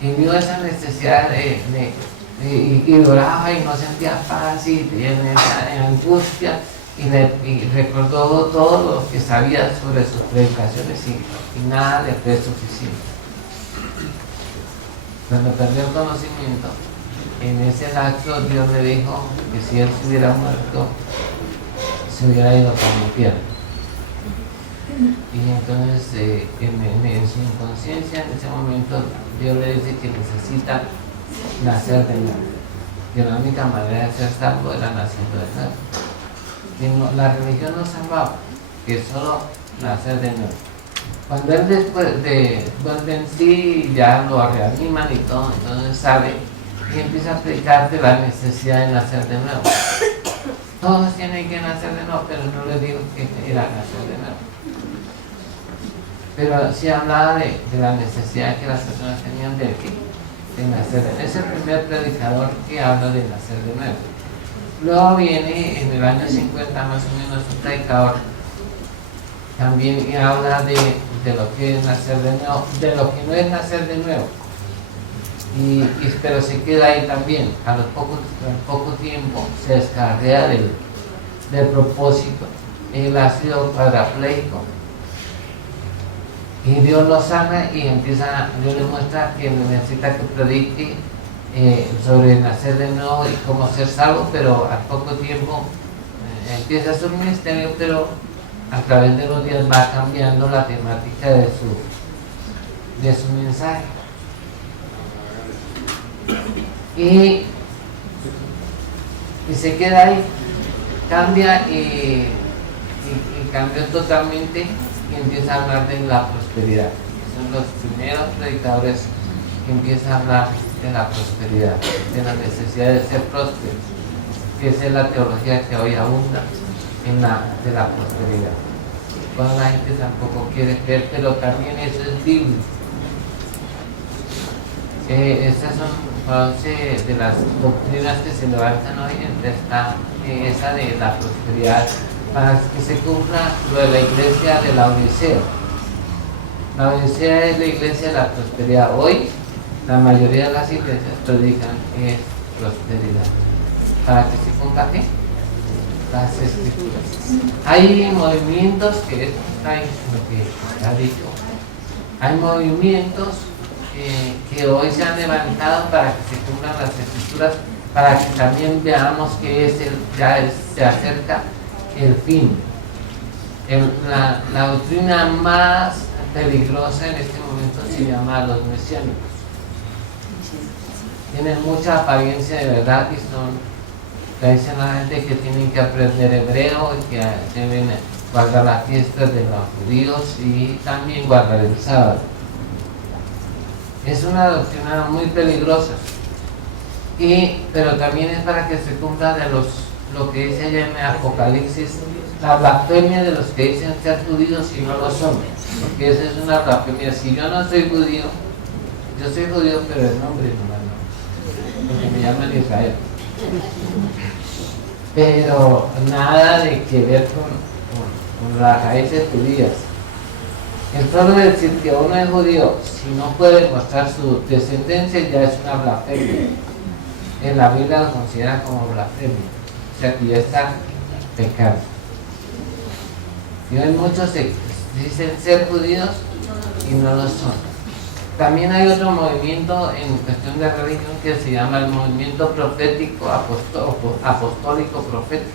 Y vio esa necesidad y oraba y no sentía paz y en angustia y recordó todo lo que sabía sobre sus predicaciones y nada le fue suficiente. Cuando perdió el conocimiento, en ese acto Dios le dijo que si él se hubiera muerto, se hubiera ido para el infierno. Y entonces en su inconsciencia, en ese momento, Dios le dice que necesita nacer de nuevo. Que la única manera de ser salvo era naciendo de nuevo. Que la religión no salvaba, que solo nacer de nuevo. Cuando él después vuelve en sí, ya lo reaniman y todo, entonces sale y empieza a explicarte la necesidad de nacer de nuevo. Todos tienen que nacer de nuevo, pero no les digo que era nacer de nuevo. Pero sí hablaba de la necesidad que las personas tenían de nacer de nuevo. Es el primer predicador que habla de nacer de nuevo. Luego viene en el año 50 más o menos un predicador también y habla de lo que es nacer de nuevo, de lo que no es nacer de nuevo. Pero se queda ahí también. Al poco tiempo se descarrea del propósito. Él ha sido parapléjico. Y Dios lo sana y Dios le muestra que necesita que predique sobre nacer de nuevo y cómo ser salvo, pero al poco tiempo empieza su ministerio, pero a través de los días va cambiando la temática de su mensaje. Y se queda ahí, cambia y cambió totalmente y empieza a hablar de la prosperidad. Son los primeros predicadores que empiezan a hablar de la prosperidad, de la necesidad de ser prósperos, que esa es la teología que hoy abunda de la prosperidad. Cuando la gente tampoco quiere creer, pero también eso es bíblico. Estas son de las doctrinas que se levantan hoy en día, está esa de la prosperidad, para que se cumpla lo de la iglesia de la Odisea. La Odisea es la iglesia de la prosperidad. Hoy la mayoría de las iglesias predican es prosperidad. ¿Para que se cumpla qué? Las escrituras. Hay movimientos que esto está en lo que ha dicho. Hay movimientos que hoy se han levantado para que se cumplan las escrituras, para que también veamos que se acerca el fin. La doctrina más peligrosa en este momento se llama los mesiánicos. Tienen mucha apariencia de verdad y le dicen a la gente que tienen que aprender hebreo y que deben guardar las fiestas de los judíos y también guardar el sábado. Es una doctrina muy peligrosa, pero también es para que se cumpla de lo que dice allá en el Apocalipsis, la blasfemia de los que dicen ser judíos y no lo son, porque esa es una blasfemia. Si yo no soy judío, yo soy judío, pero el nombre no, porque me llaman Israel. Pero nada de que ver con las raíces judías. El solo decir que uno es judío, si no puede mostrar su descendencia, ya es una blasfemia. En la Biblia lo considera como blasfemia, o sea que ya está pecado. Y hay muchos que dicen ser judíos y no lo son. También hay otro movimiento en cuestión de religión que se llama el movimiento profético, apostólico profético.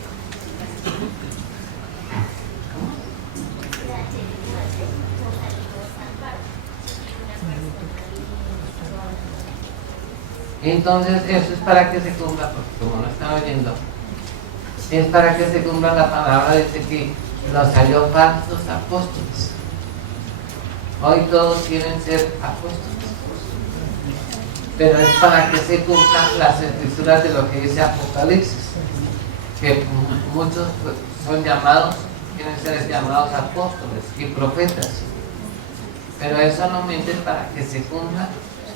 Entonces eso es para que se cumpla, porque como no están oyendo, es para que se cumpla la palabra, dice que nos salió falsos apóstoles. Hoy todos quieren ser apóstoles, pero es para que se cumplan las escrituras de lo que dice Apocalipsis, que muchos son llamados, quieren ser llamados apóstoles y profetas, pero es solamente para que se cumplan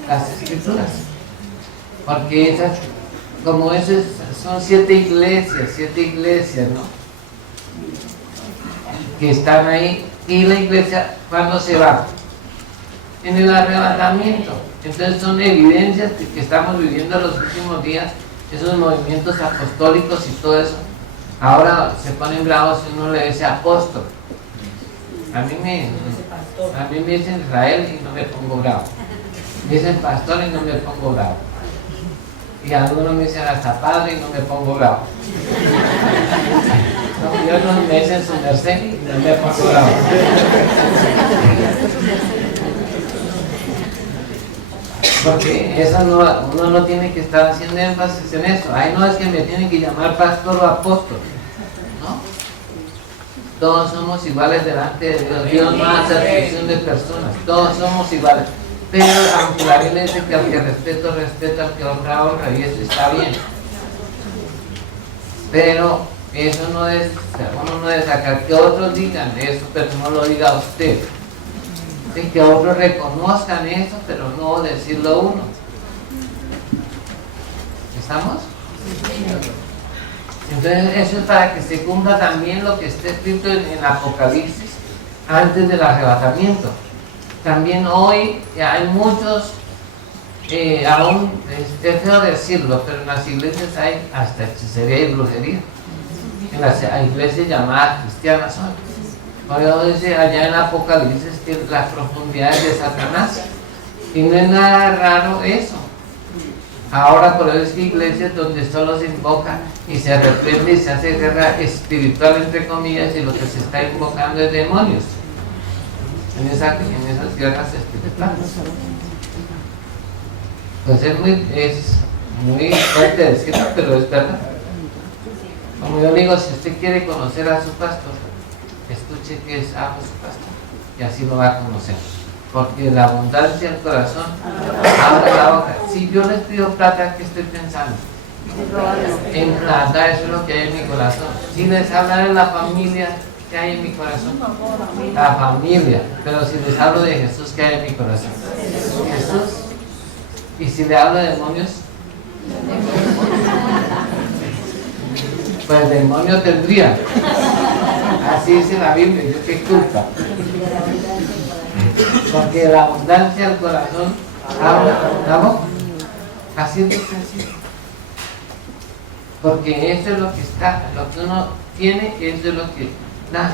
las escrituras, porque esas, como esas son 7 iglesias, ¿no?, que están ahí, y la iglesia, ¿cuándo se va? En el arrebatamiento. Entonces son evidencias de que estamos viviendo los últimos días, esos movimientos apostólicos y todo eso. Ahora se ponen bravos si uno le dice apóstol. A mí me dicen Israel y no me pongo bravo. Me dicen pastor y no me pongo bravo. Y algunos me dicen hasta padre y no me pongo bravo. No, y otros me dicen su merced y no me pongo bravo. Porque eso no, uno no tiene que estar haciendo énfasis en eso. Ay, no es que me tienen que llamar pastor o apóstol, ¿no? Todos somos iguales delante de Dios. Dios no hace acepción de personas. Todos somos iguales. Pero aunque la Biblia dice que al que respeto, respeta, al que honra, honra, y eso está bien. Pero eso no es, uno no debe sacar que otros digan eso, pero no lo diga usted. Que otros reconozcan eso, pero no decirlo uno. ¿Estamos? Entonces eso es para que se cumpla también lo que está escrito en Apocalipsis antes del arrebatamiento. También hoy hay muchos, aún es feo decirlo, pero en las iglesias hay hasta hechicería y brujería. En las iglesias llamadas cristianas hoy. Por eso dice allá en Apocalipsis que las profundidades de Satanás. Y no es nada raro eso. Ahora por eso es que iglesias donde solo se invoca y se reprende y se hace guerra espiritual entre comillas, y lo que se está invocando es demonios. En esas guerras espirituales. Pues es muy fuerte decirlo, pero es verdad. Como yo digo, si usted quiere conocer a su pastor, escuche que es algo su pastor, y así lo va a conocer. Porque la abundancia del corazón abre la boca. Si yo les pido plata, ¿qué estoy pensando? En plata, eso es lo que hay en mi corazón. Si les habla de la familia, ¿qué hay en mi corazón? La familia. Pero si les hablo de Jesús, ¿qué hay en mi corazón? Jesús. Y si le hablo de demonios, pues demonio tendría. Así dice la Biblia. ¿Yo qué culpa? Porque la abundancia del corazón habla la boca. Así es de sencillo. Porque eso es lo que está, lo que uno tiene, eso es lo que da.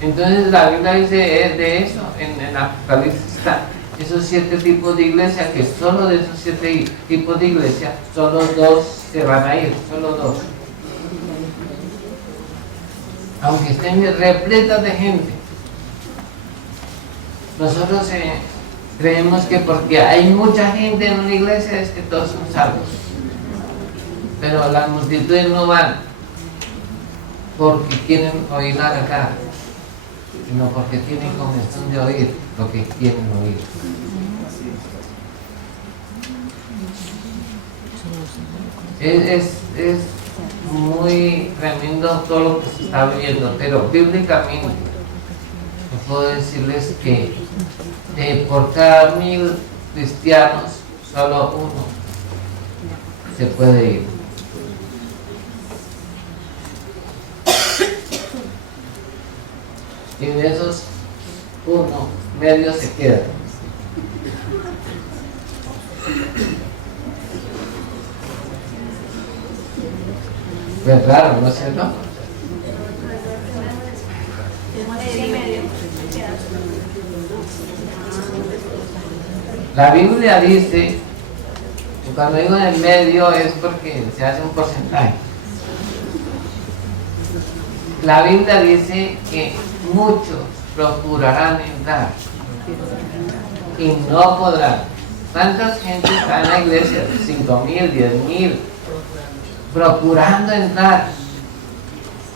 Entonces la Biblia dice de eso, en Apocalipsis está esos 7 tipos de iglesia, que solo de esos 7 tipos de iglesia, solo 2 se van a ir, solo 2. Aunque estén repletas de gente. Nosotros creemos que porque hay mucha gente en una iglesia es que todos son salvos. Pero las multitudes no van porque quieren oír la verdad, sino porque tienen comezón de oír lo que quieren oír. Es muy tremendo todo lo que se está viviendo, pero bíblicamente puedo decirles que por cada 1000 cristianos, solo uno se puede ir. Y de esos, uno medio se queda. Pues raro, ¿no es cierto? La Biblia dice, que cuando digo en el medio es porque se hace un porcentaje. La Biblia dice que muchos procurarán entrar y no podrán. ¿Cuánta gente está en la iglesia? 5,000, 10,000, procurando entrar.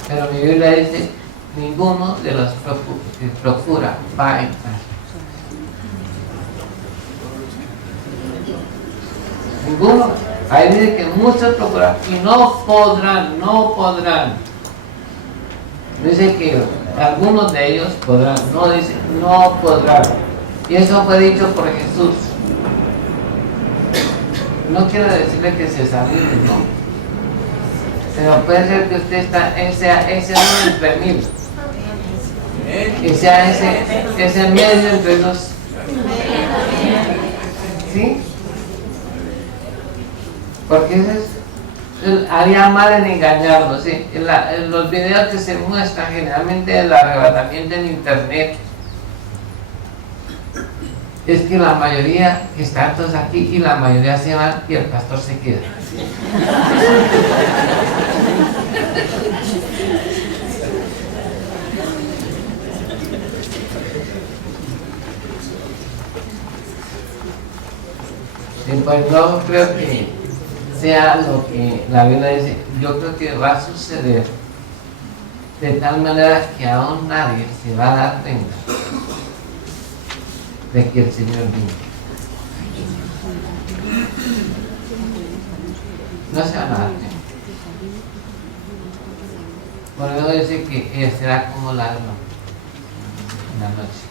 Pero mi Biblia dice, ninguno de los que procura va a entrar. Ninguno. Ahí dice que muchos procuran y no podrán. Dice que algunos de ellos podrán, no dice, no podrán. Y eso fue dicho por Jesús. No quiero decirle que se examine, no. Pero puede ser que usted sea ese uno entre mil. Que sea ese medio entre los. ¿Sí? Porque haría mal en engañarlos, ¿sí? En los videos que se muestran generalmente el arrebatamiento en internet, es que la mayoría están todos aquí y la mayoría se van y el pastor se queda. Y pues no creo que sea lo que la Biblia dice. Yo creo que va a suceder de tal manera que aún nadie se va a dar cuenta de que el Señor vino. No se van a dar cuenta. Por eso dice que será como ladrón en la noche.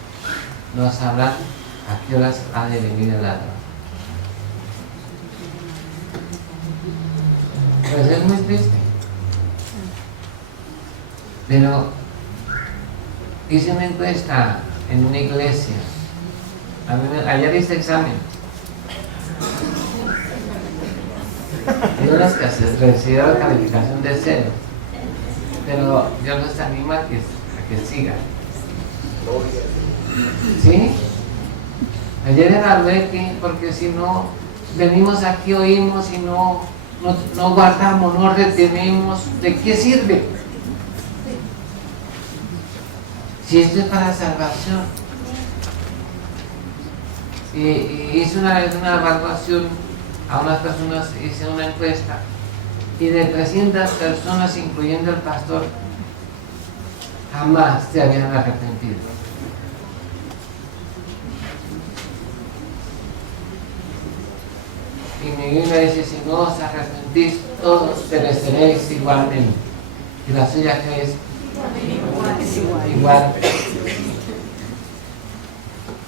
No sabrán a qué horas ha de venir el ladrón. Pues es muy triste. Pero hice una encuesta en una iglesia. Ayer hice examen. Y unas que recibieron calificación de 0. Pero yo los animo a que sigan. ¿Sí? Ayer evalué que, porque si no, venimos aquí, oímos y no guardamos, no retenemos, ¿de qué sirve? Si esto es para salvación. Y hice una vez una evaluación a unas personas, hice una encuesta, y de 300 personas, incluyendo el pastor, jamás se habían arrepentido. Y mi Biblia dice, si no os arrepentís, todos pereceréis igualmente. Y la suya que es igual.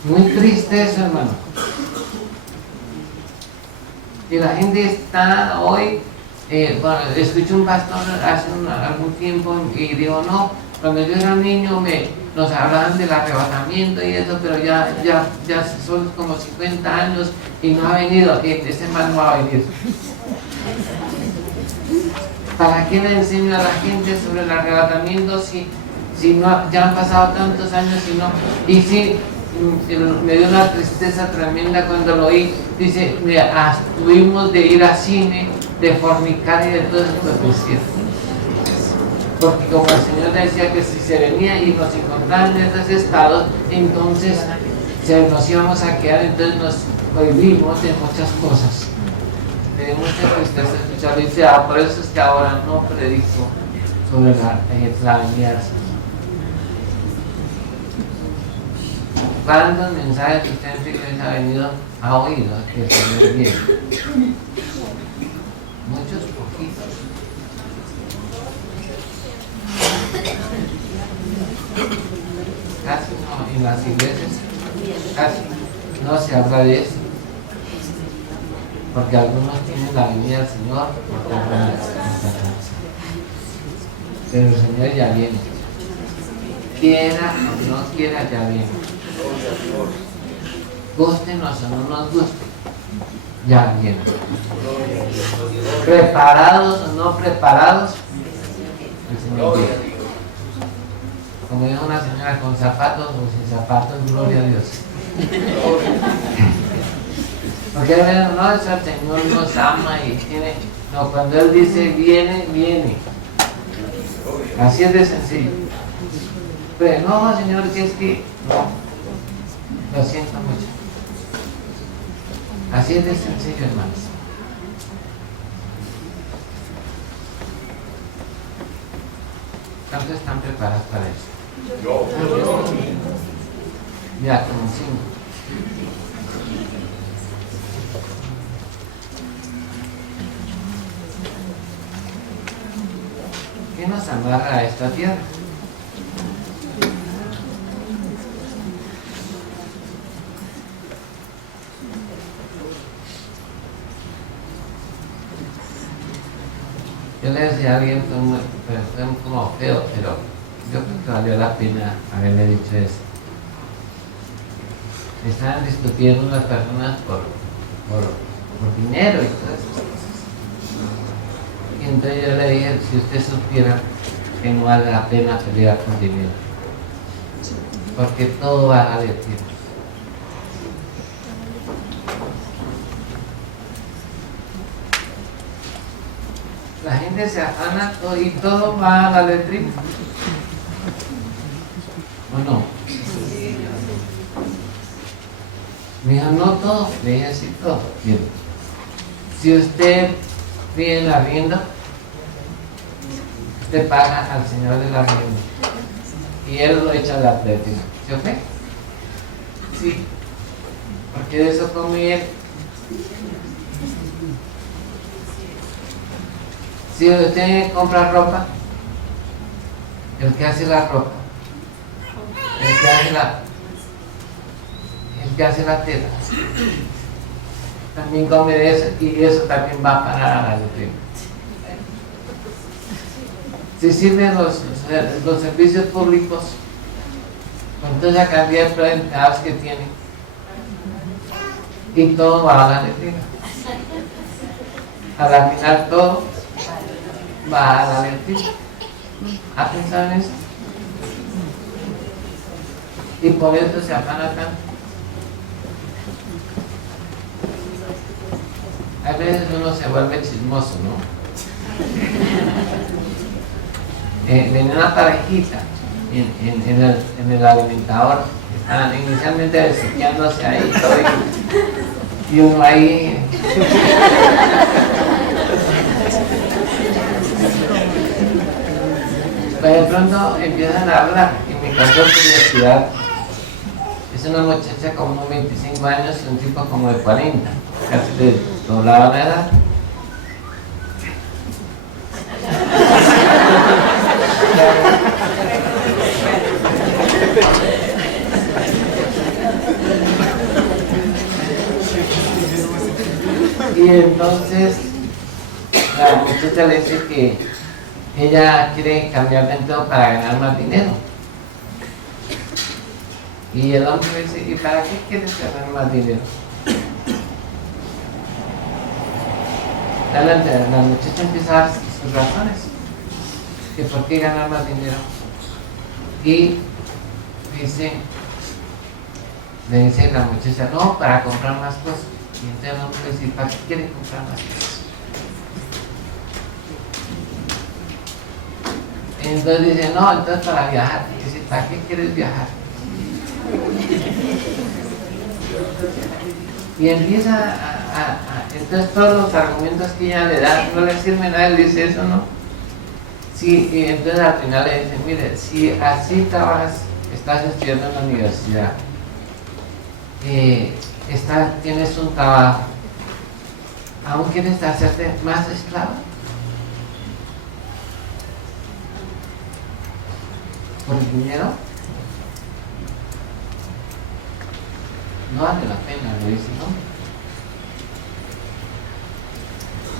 Muy triste eso, hermano. Y la gente está hoy, escuché un pastor hace algún tiempo y dijo, no, cuando yo era niño nos hablaban del arrebatamiento y eso, pero ya son como 50 años y no ha venido, ese man no va a venir. ¿Para qué le enseño a la gente sobre el arrebatamiento si no, ya han pasado tantos años y no? Y sí, me dio una tristeza tremenda cuando lo oí. Dice, tuvimos de ir al cine, de fornicar y de todo eso, pues, porque como el Señor decía que si se venía y nos encontraban en esos estados, entonces nos íbamos a quedar, entonces nos prohibimos de muchas cosas. Me dio mucha tristeza escuchar, dice, por eso es que ahora no predico sobre la venida del Señor. ¿Cuántos mensajes usted en su iglesia ha venido, ha oído que el Señor viene? Muchos, poquitos. Casi no, en las iglesias casi no se habla de eso, porque algunos tienen la venida del Señor por temprana. Pero el Señor ya viene, quiera o no quiera, ya viene. Gústenos o no nos guste, ya viene. Preparados o no preparados, el Señor viene. Como dijo una señora, con zapatos o sin zapatos, gloria a Dios. Porque no, el Señor nos ama y tiene, no, cuando Él dice viene, viene. Así es de sencillo. Pero no, Señor, que es que no, lo siento mucho. Así es de sencillo, hermanos. ¿Cuántos están preparados para eso? Yo. Ya, como 5. ¿Qué nos amarra a esta tierra? Yo le decía a alguien, fue como feo, pero yo creo que valió la pena haberle dicho eso. Estaban discutiendo unas personas por dinero y todas esas cosas. Y entonces yo le dije, si usted supiera que no vale la pena pelear por dinero, porque todo va a valer tiempo. La gente se afana y todo va a la letrina. ¿O no? Me dijo, no todo. Le dije, sí, todo. Bien. Si usted pide el arriendo, usted paga al señor del arriendo y él lo echa a la letrina. ¿Sí o qué? Sí. Porque de eso come él. Si usted compra ropa, el que hace la ropa, el que hace la tela, también come de eso y eso también va a parar a la letrina. Si sirven los servicios públicos, con toda esa cantidad de empleados que tienen, y todo va a la letrina. A la final todo va a la letrina. ¿Ha pensado en eso? Y por eso se afana tanto. A veces uno se vuelve chismoso, ¿no? Venía una parejita en el alimentador, estaban inicialmente besuqueándose ahí todo, y uno ahí. Pues de pronto empiezan a hablar y me causó curiosidad. Es una muchacha como unos 25 años y un tipo como de 40, casi de doblada la edad. Y entonces la muchacha le dice que ella quiere cambiar de empleo para ganar más dinero. Y el hombre le dice, ¿y para qué quieres ganar más dinero? La muchacha empieza a dar sus razones, que por qué ganar más dinero. Y le dice la muchacha, no, para comprar más cosas. Y entonces el hombre le dice, ¿para qué quiere comprar más cosas? Entonces dice, no, entonces para viajar. Y dice, ¿para qué quieres viajar? Y empieza entonces todos los argumentos que ella le da, no le sirven nada, él dice eso, ¿no? Sí, y entonces al final le dicen, mire, si así estás estudiando en la universidad, tienes un trabajo, ¿aún quieres hacerte más esclavo? ¿Por el dinero? No vale la pena, lo dice, ¿no?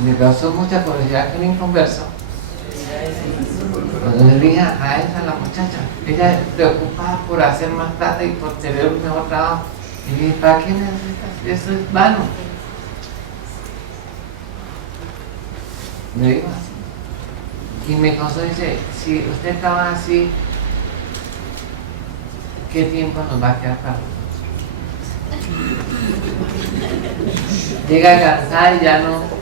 Me causó mucha curiosidad que un inconverso, cuando le dije a esa, la muchacha, ella preocupada por hacer más plata y por tener un mejor trabajo, y le dije, ¿para qué necesitas? Eso es vano. Me dijo así. Y me causó, dice, si usted trabaja así, ¿qué tiempo nos va a quedar para nosotros? Llega cansada y ya no.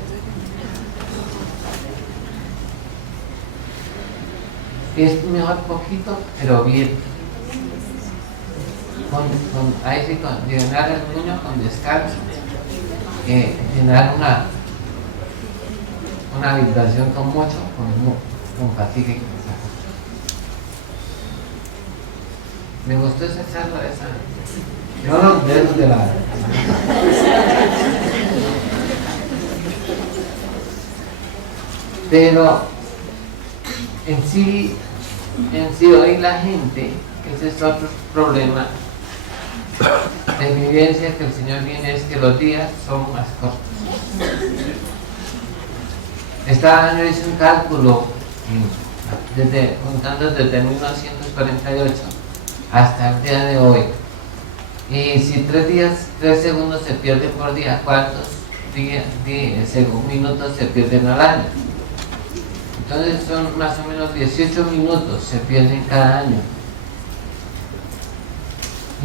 Es mejor poquito, pero bien. Ahí sí, con llenar el niño con descanso. llenar una habitación con fatiga y cansancio. Me gustó esa charla, yo los dedos de la... Pero en sí hoy la gente, ese es otro problema de vivencia que el Señor viene, es que los días son más cortos. Este año hice un cálculo, contando desde 1948 hasta el día de hoy. Y si 3 segundos se pierden por día, ¿cuántos minutos se pierden al año? Entonces son más o menos 18 minutos se pierden cada año.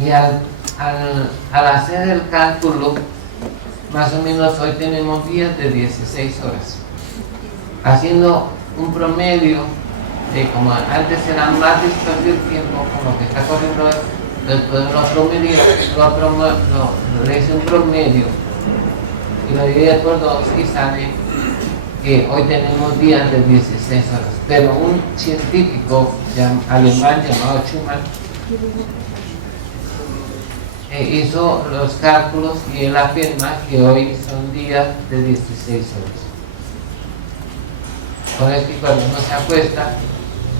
Y al hacer el cálculo, más o menos hoy tenemos días de 16 horas. Haciendo un promedio de como antes era más disperso el tiempo, con lo que está corriendo hoy, después le hice un promedio y lo dividí por 2 y sale que hoy tenemos días de 16 horas. Pero un científico alemán llamado Schumann hizo los cálculos y él afirma que hoy son días de 16 horas. Por eso que cuando uno se acuesta,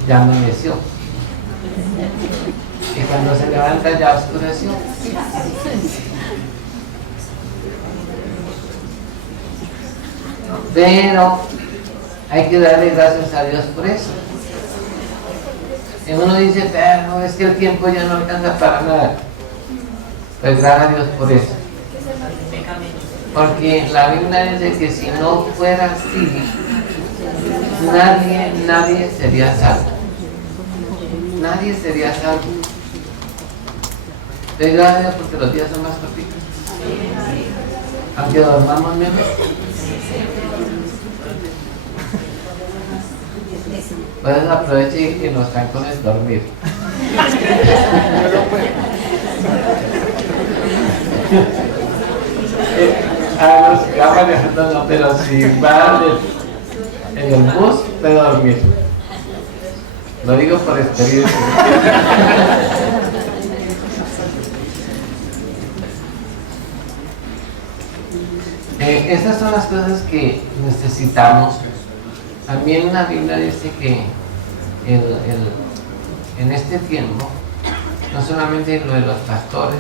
ya amaneció. Y cuando se levanta, ya oscureció. Pero hay que darle gracias a Dios por eso. Y uno dice, no, es que el tiempo ya no alcanza para nada. Pues gracias a Dios por eso. Porque la Biblia dice que si no fuera así, nadie sería salvo. Nadie sería salvo. Pues gracias a Dios porque los días son más cortitos. Aunque dormamos menos. Pues aproveche que los cancones dormir. Los que van manejando no, pero si van en el bus, puede dormir. Lo digo por experiencia. Esas son las cosas que necesitamos. También la Biblia dice que en este tiempo, no solamente lo de los pastores,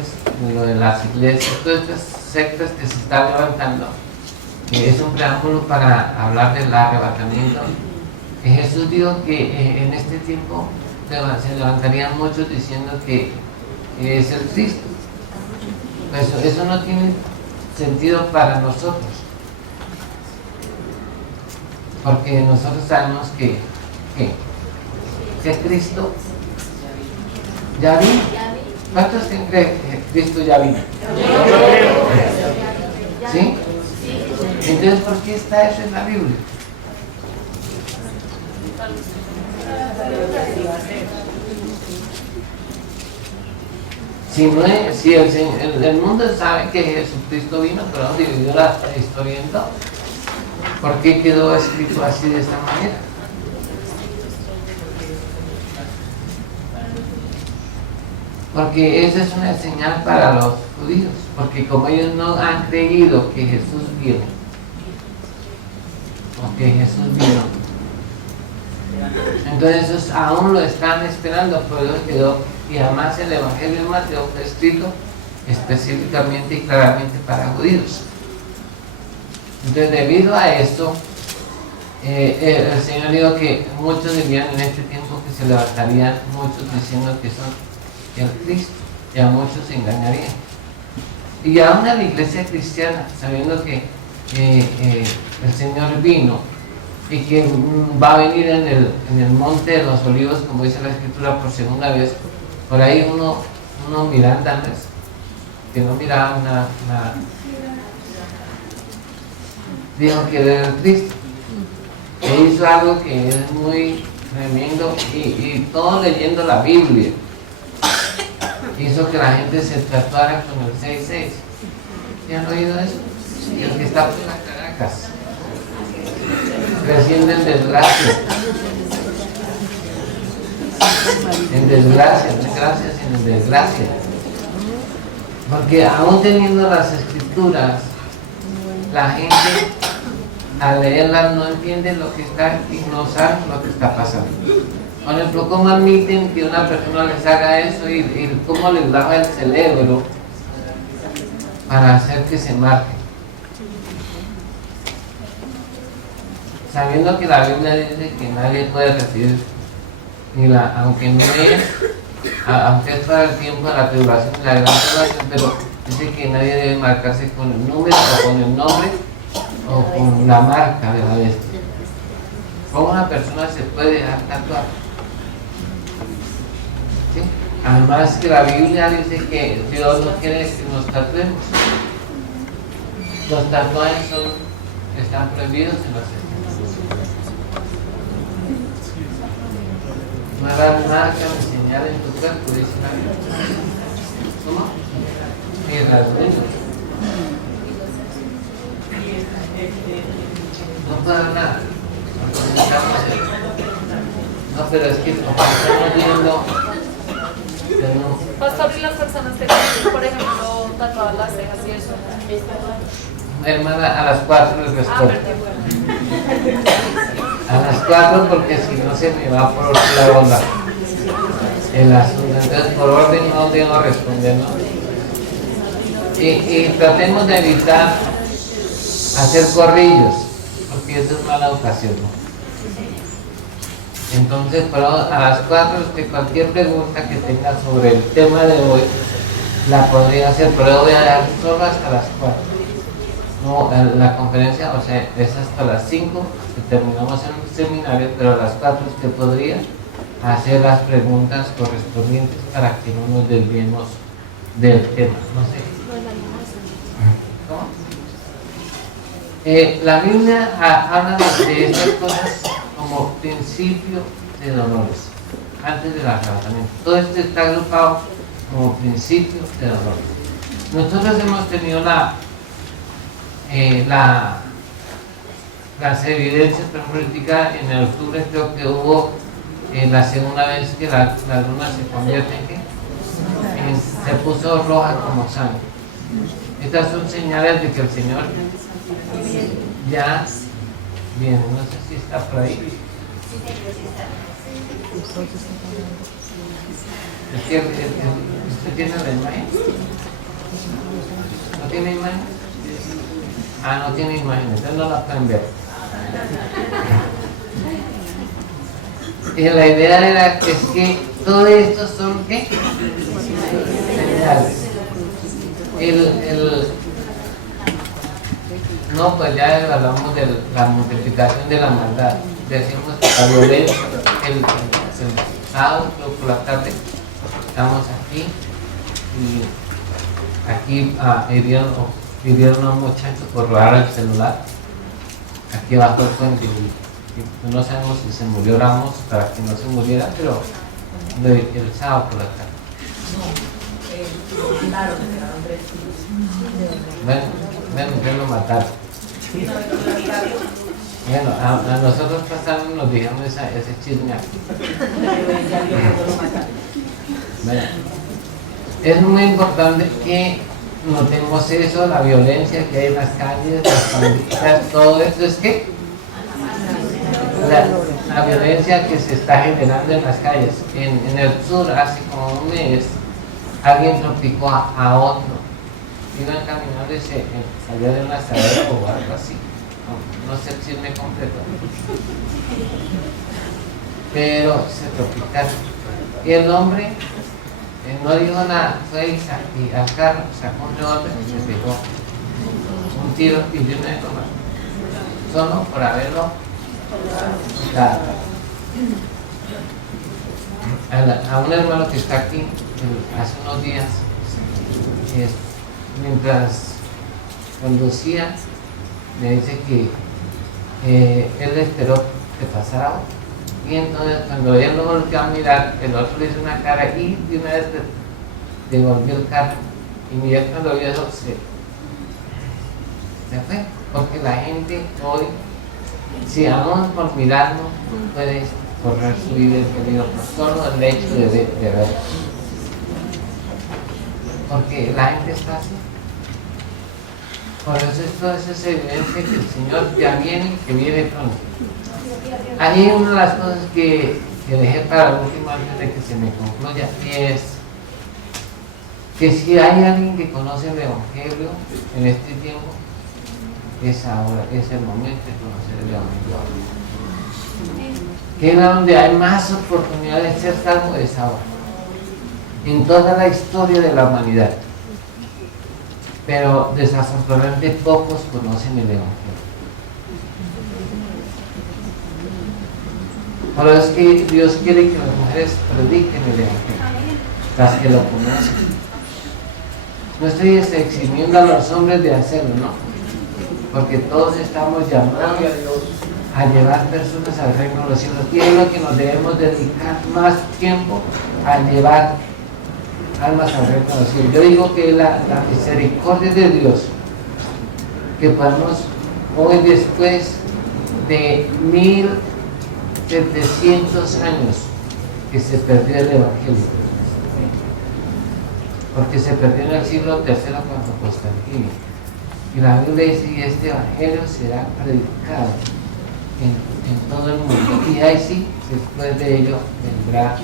lo de las iglesias, todas estas sectas que se están levantando, es un preámbulo para hablar del arrebatamiento. Jesús dijo que en este tiempo se levantarían muchos diciendo que es el Cristo. Eso no tiene sentido para nosotros, porque nosotros sabemos que Cristo ya vino. ¿Cuántos creen que Cristo ya vino? ¿Sí? Entonces, ¿por qué está eso en la Biblia? Si el mundo sabe que Jesucristo vino, pero dividió la historia en dos. ¿Por qué quedó escrito así de esta manera? Porque esa es una señal para los judíos, porque como ellos no han creído que Jesús vino, entonces ellos aún lo están esperando, por eso quedó. Y además el Evangelio de Mateo fue escrito específicamente y claramente para judíos. Entonces, debido a esto, el Señor dijo que muchos dirían en este tiempo que se levantarían muchos diciendo que son el Cristo, y a muchos se engañarían. Y aún en la iglesia cristiana, sabiendo que el Señor vino y que va a venir en el monte de los olivos, como dice la Escritura, por segunda vez, por ahí uno mirando que no miraba nada, dijo que era el Cristo, que hizo algo que es muy tremendo, y todo leyendo la Biblia hizo que la gente se tatuara con el 666. ¿Ya han oído eso? El que está por las Caracas, creciendo en desgracia. En desgracia, no en gracia, sino en desgracia. Porque aún teniendo las escrituras, la gente al leerlas no entiende lo que está y no sabe lo que está pasando. Por ejemplo, ¿cómo admiten que una persona les haga eso y cómo les lava el cerebro para hacer que se marquen? Sabiendo que la Biblia dice que nadie puede recibir, aunque no es, aunque es para el tiempo de la tribulación y la gran tribulación, pero dice que nadie debe marcarse con el número o con el nombre o con la marca de la bestia. ¿Cómo una persona se puede dejar tatuar? ¿Sí? Además que la Biblia dice que Dios no quiere que nos tatuemos. Los tatuajes están prohibidos en las escrituras. No habrá marca ni señal en tu cuerpo, dice la Biblia. ¿Cómo? Ni rasguños. No puede haber nada. No, pero es que como estamos viendo, Pastor, y las personas que tienen, por ejemplo, tatuadas las cejas y eso. hermana, a las 4 les respondo. A las 4 porque si no se me va por la onda el asunto. Entonces por orden no debo responder, ¿no? Y tratemos de evitar hacer corrillos, porque eso es mala educación, ¿no? Entonces, pero a las 4 cualquier pregunta que tenga sobre el tema de hoy la podría hacer, pero voy a dar solo hasta las 4. No, la conferencia, o sea, es hasta las 5 que terminamos el seminario, pero a las 4 usted podría hacer las preguntas correspondientes para que no nos desviemos del tema. No sé. ¿Cómo? La Biblia habla de estas cosas como principio de dolores, antes del arrebatamiento. Todo esto está agrupado como principio de dolores. Nosotros hemos tenido las evidencias, pero política en octubre creo que hubo la segunda vez que la luna se convierte se puso roja como sangre. Estas son señales de que el Señor ya viene. No sé si está por ahí. ¿Usted tiene la imagen? ¿No tiene imagen? No tiene imagen, entonces no la pueden ver. Y la idea era que es que todo esto son ¿qué? Señales. No, pues ya hablamos de la multiplicación de la maldad. Decimos la violencia, el sábado, por la tarde, estamos aquí y aquí hirieron a un muchacho por robar el celular aquí bajo el puente y no sabemos si se murió, oramos para que no se muriera, pero el sábado por la tarde. Bueno, ya lo mataron. Bueno, a nosotros pasaron nos dijeron ese chisme aquí. Bueno, es muy importante que notemos eso, la violencia que hay en las calles, las pandillas, todo esto es que la violencia que se está generando en las calles. En el sur, hace como un mes, alguien tropicó a otro. Iban caminando y se salió de un asadero o algo así. No sé si me completo. Pero se tropicaron. Y el hombre no dijo nada, fue y al carro sacó un revólver y se pegó un tiro y dio una toma. Solo por haberlo dado. A un hermano que está aquí hace unos días, mientras conducía, me dice que él esperó que pasara y entonces cuando él lo volvió a mirar, el otro le hizo una cara y de una vez devolvió el carro y mira cuando vio eso se fue, porque la gente hoy, si aún por mirarlo, puede correr su vida, querido, por solo el hecho de ver. Porque la gente está así. Por eso esto es evidencia que el Señor ya viene y que viene pronto. Ahí una de las cosas que dejé para el último antes de que se me concluya es que si hay alguien que conoce el Evangelio en este tiempo, es ahora, es el momento de conocer el Evangelio. Que es donde hay más oportunidad de ser salvo, es ahora. En toda la historia de la humanidad. Pero desafortunadamente pocos conocen el Evangelio. Por eso es que Dios quiere que las mujeres prediquen el Evangelio, las que lo conocen. No estoy eximiendo a los hombres de hacerlo, ¿no? Porque todos estamos llamados a llevar personas al reino de los cielos. Y es lo que nos debemos dedicar más tiempo a llevar almas al reino de los cielos. Yo digo que la misericordia de Dios, que podemos hoy, después de 1700 años que se perdió el Evangelio, porque se perdió en el siglo III cuando Constantino, y la Biblia dice que este Evangelio será predicado en todo el mundo, y ahí sí, después de ello vendrá el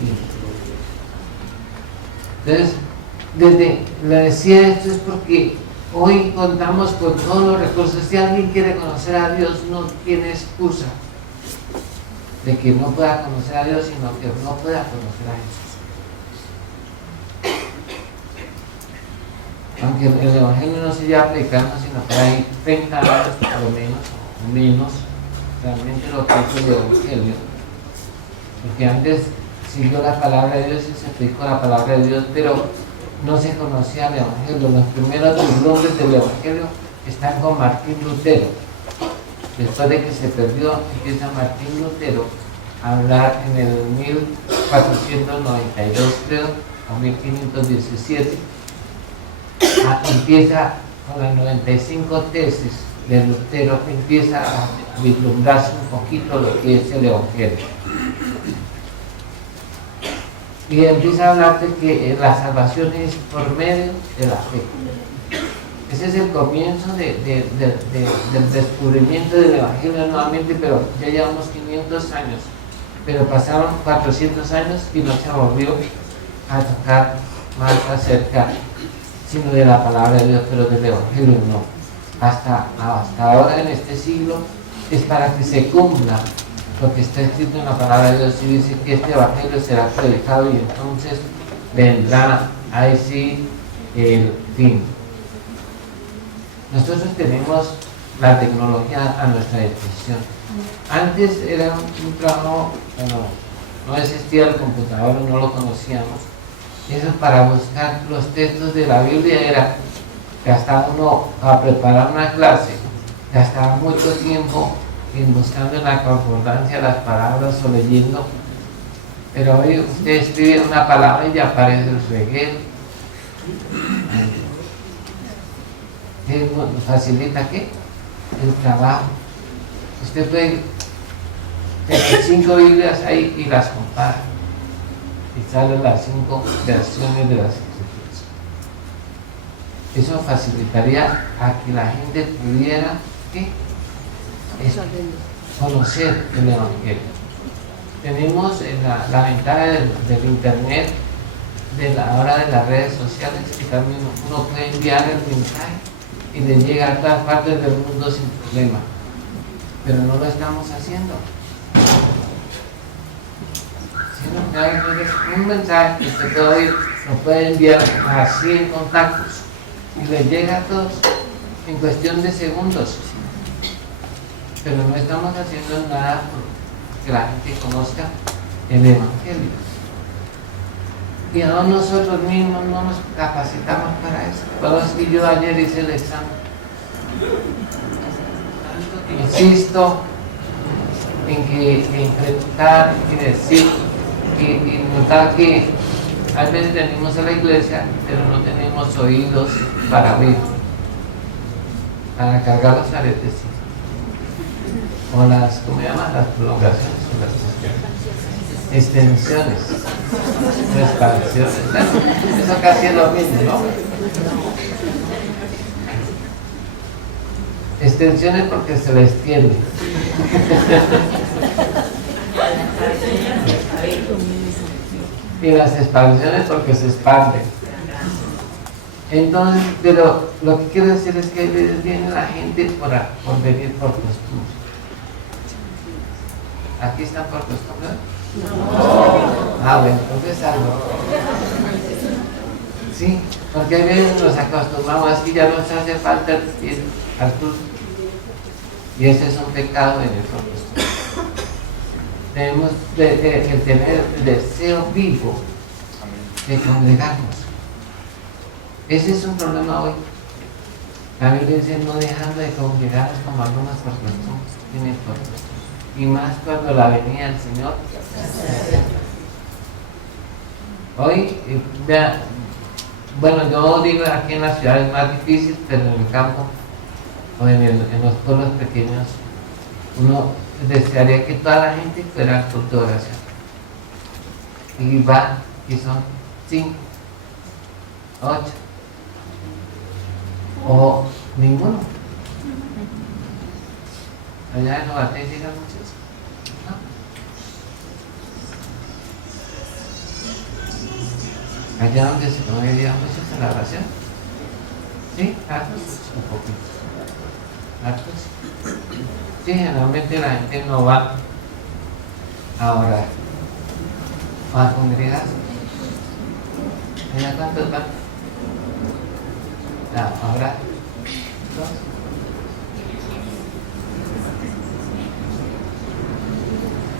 fin. Entonces, le decía esto es porque hoy contamos con todos los recursos. Si alguien quiere conocer a Dios, no tiene excusa de que no pueda conocer a Dios, sino que no pueda conocer a Jesús. Aunque el Evangelio no se lleva predicando, sino que hay 30 años por lo menos, o menos, realmente lo que es el Evangelio. Porque antes siguió la palabra de Dios y se predicó la palabra de Dios, pero no se conocía el Evangelio. Los primeros vislumbres del Evangelio están con Martín Lutero. Después de que se perdió, empieza Martín Lutero a hablar en el 1492, creo, o 1517. Empieza con las 95 tesis de Lutero, empieza a vislumbrarse un poquito lo que es el Evangelio. Y empieza a hablar de que la salvación es por medio de la fe. Ese es el comienzo del descubrimiento del Evangelio nuevamente, pero ya llevamos 500 años. Pero pasaron 400 años y no se volvió a tocar más acerca, sino de la palabra de Dios, pero del Evangelio no. Hasta ahora en este siglo es para que se cumpla lo que está escrito en la palabra de Dios, y dice que este Evangelio será predicado y entonces vendrá ahí sí el fin. Nosotros tenemos la tecnología a nuestra disposición. Antes era un trabajo, bueno, no existía el computador, no lo conocíamos. Eso para buscar los textos de la Biblia era, gastaba uno a preparar una clase, gastaba mucho tiempo en buscando en la concordancia las palabras o leyendo, pero hoy usted escribe una palabra y ya aparece el reguero. ¿Qué facilita qué? El trabajo. Usted puede tener 5 Biblias ahí y las compara y salen las 5 versiones de las Escrituras. Eso facilitaría a que la gente pudiera ¿qué? Conocer el Evangelio. Tenemos la ventaja del internet, ahora de las redes sociales, que también uno puede enviar el mensaje y le llega a todas partes del mundo sin problema, pero no lo estamos haciendo. Si no, hay un mensaje que usted puede oír, lo puede enviar a 100 contactos y le llega a todos en cuestión de segundos. Pero no estamos haciendo nada porque la gente conozca el Evangelio. Y aún nosotros mismos no nos capacitamos para eso. Por eso es que yo ayer hice el examen. Insisto en preguntar y decir y notar que a veces venimos a la iglesia, pero no tenemos oídos para oír. Para cargar los aretes, sí. O las, ¿cómo se llaman? Las prolongaciones o las extensiones, o expansiones. Bueno, eso casi es lo mismo, ¿no? Extensiones porque se le extiende. Y las expansiones porque se expanden. Entonces, pero lo que quiero decir es que a veces viene la gente por venir por costumbre. ¿Aquí están por costumbre? No. Ah, bueno, entonces algo. Sí, porque a veces nos acostumbramos, es que ya nos hace falta ir al culto. Y ese es un pecado en el costumbre. Debemos de tener el deseo vivo de congregarnos. Ese es un problema hoy. La Biblia dice no dejando de congregarnos como algunas por costumbre, tienen por costumbre. Y más cuando la venida del Señor. Hoy, vea, bueno, yo digo aquí en la ciudad es más difícil, pero en el campo o en los pueblos pequeños, uno desearía que toda la gente fuera al culto de oración. Y va, y son 5, 8, o ninguno. Allá en Novaté llegan muchos. ¿No? Allá donde se congregan muchos en la oración. ¿Sí? ¿Hartos? Un poquito. ¿Hartos? Sí, generalmente la gente no va a orar, va a congregarse. ¿Allá cuántos van? A orar. ¿Dos?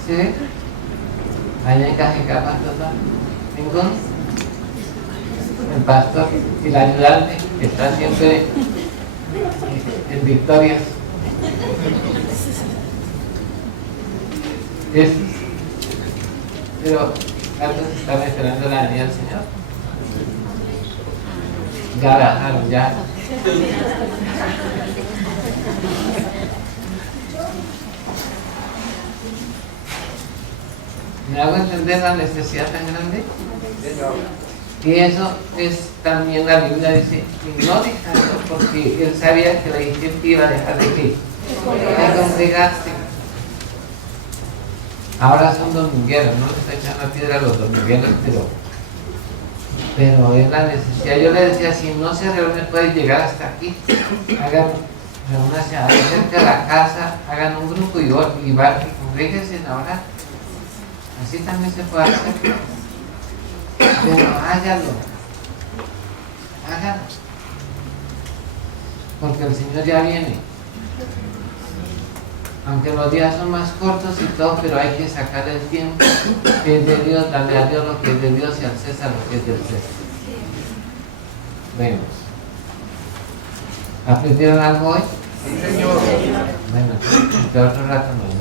¿Sí? Allá en Cajicá, ¿cuántos van? ¿Ninguno? El pastor y el ayudante que está siempre en victorias. Pero ¿cuántos están esperando la venida del Señor? Ya bajaron, ya. ¿Me hago entender la necesidad tan grande? Y eso es también la Biblia dice, y no dejarlo porque él sabía que la gente iba a dejar de qué, de congregarse. Ahora son domingueros, no les está echando piedra a los domingueros, pero es la necesidad. Yo le decía, si no se reúne, puede llegar hasta aquí, hagan reúnanse cerca de la casa, hagan un grupo y van y congréguense a orar. Así también se puede hacer. Pero hágalo. Porque el Señor ya viene. Aunque los días son más cortos y todo, pero hay que sacar el tiempo que es de Dios, darle a Dios lo que es de Dios y al César lo que es del César. Bueno. ¿Aprendieron algo hoy? Sí, Señor. Bueno, de otro rato nos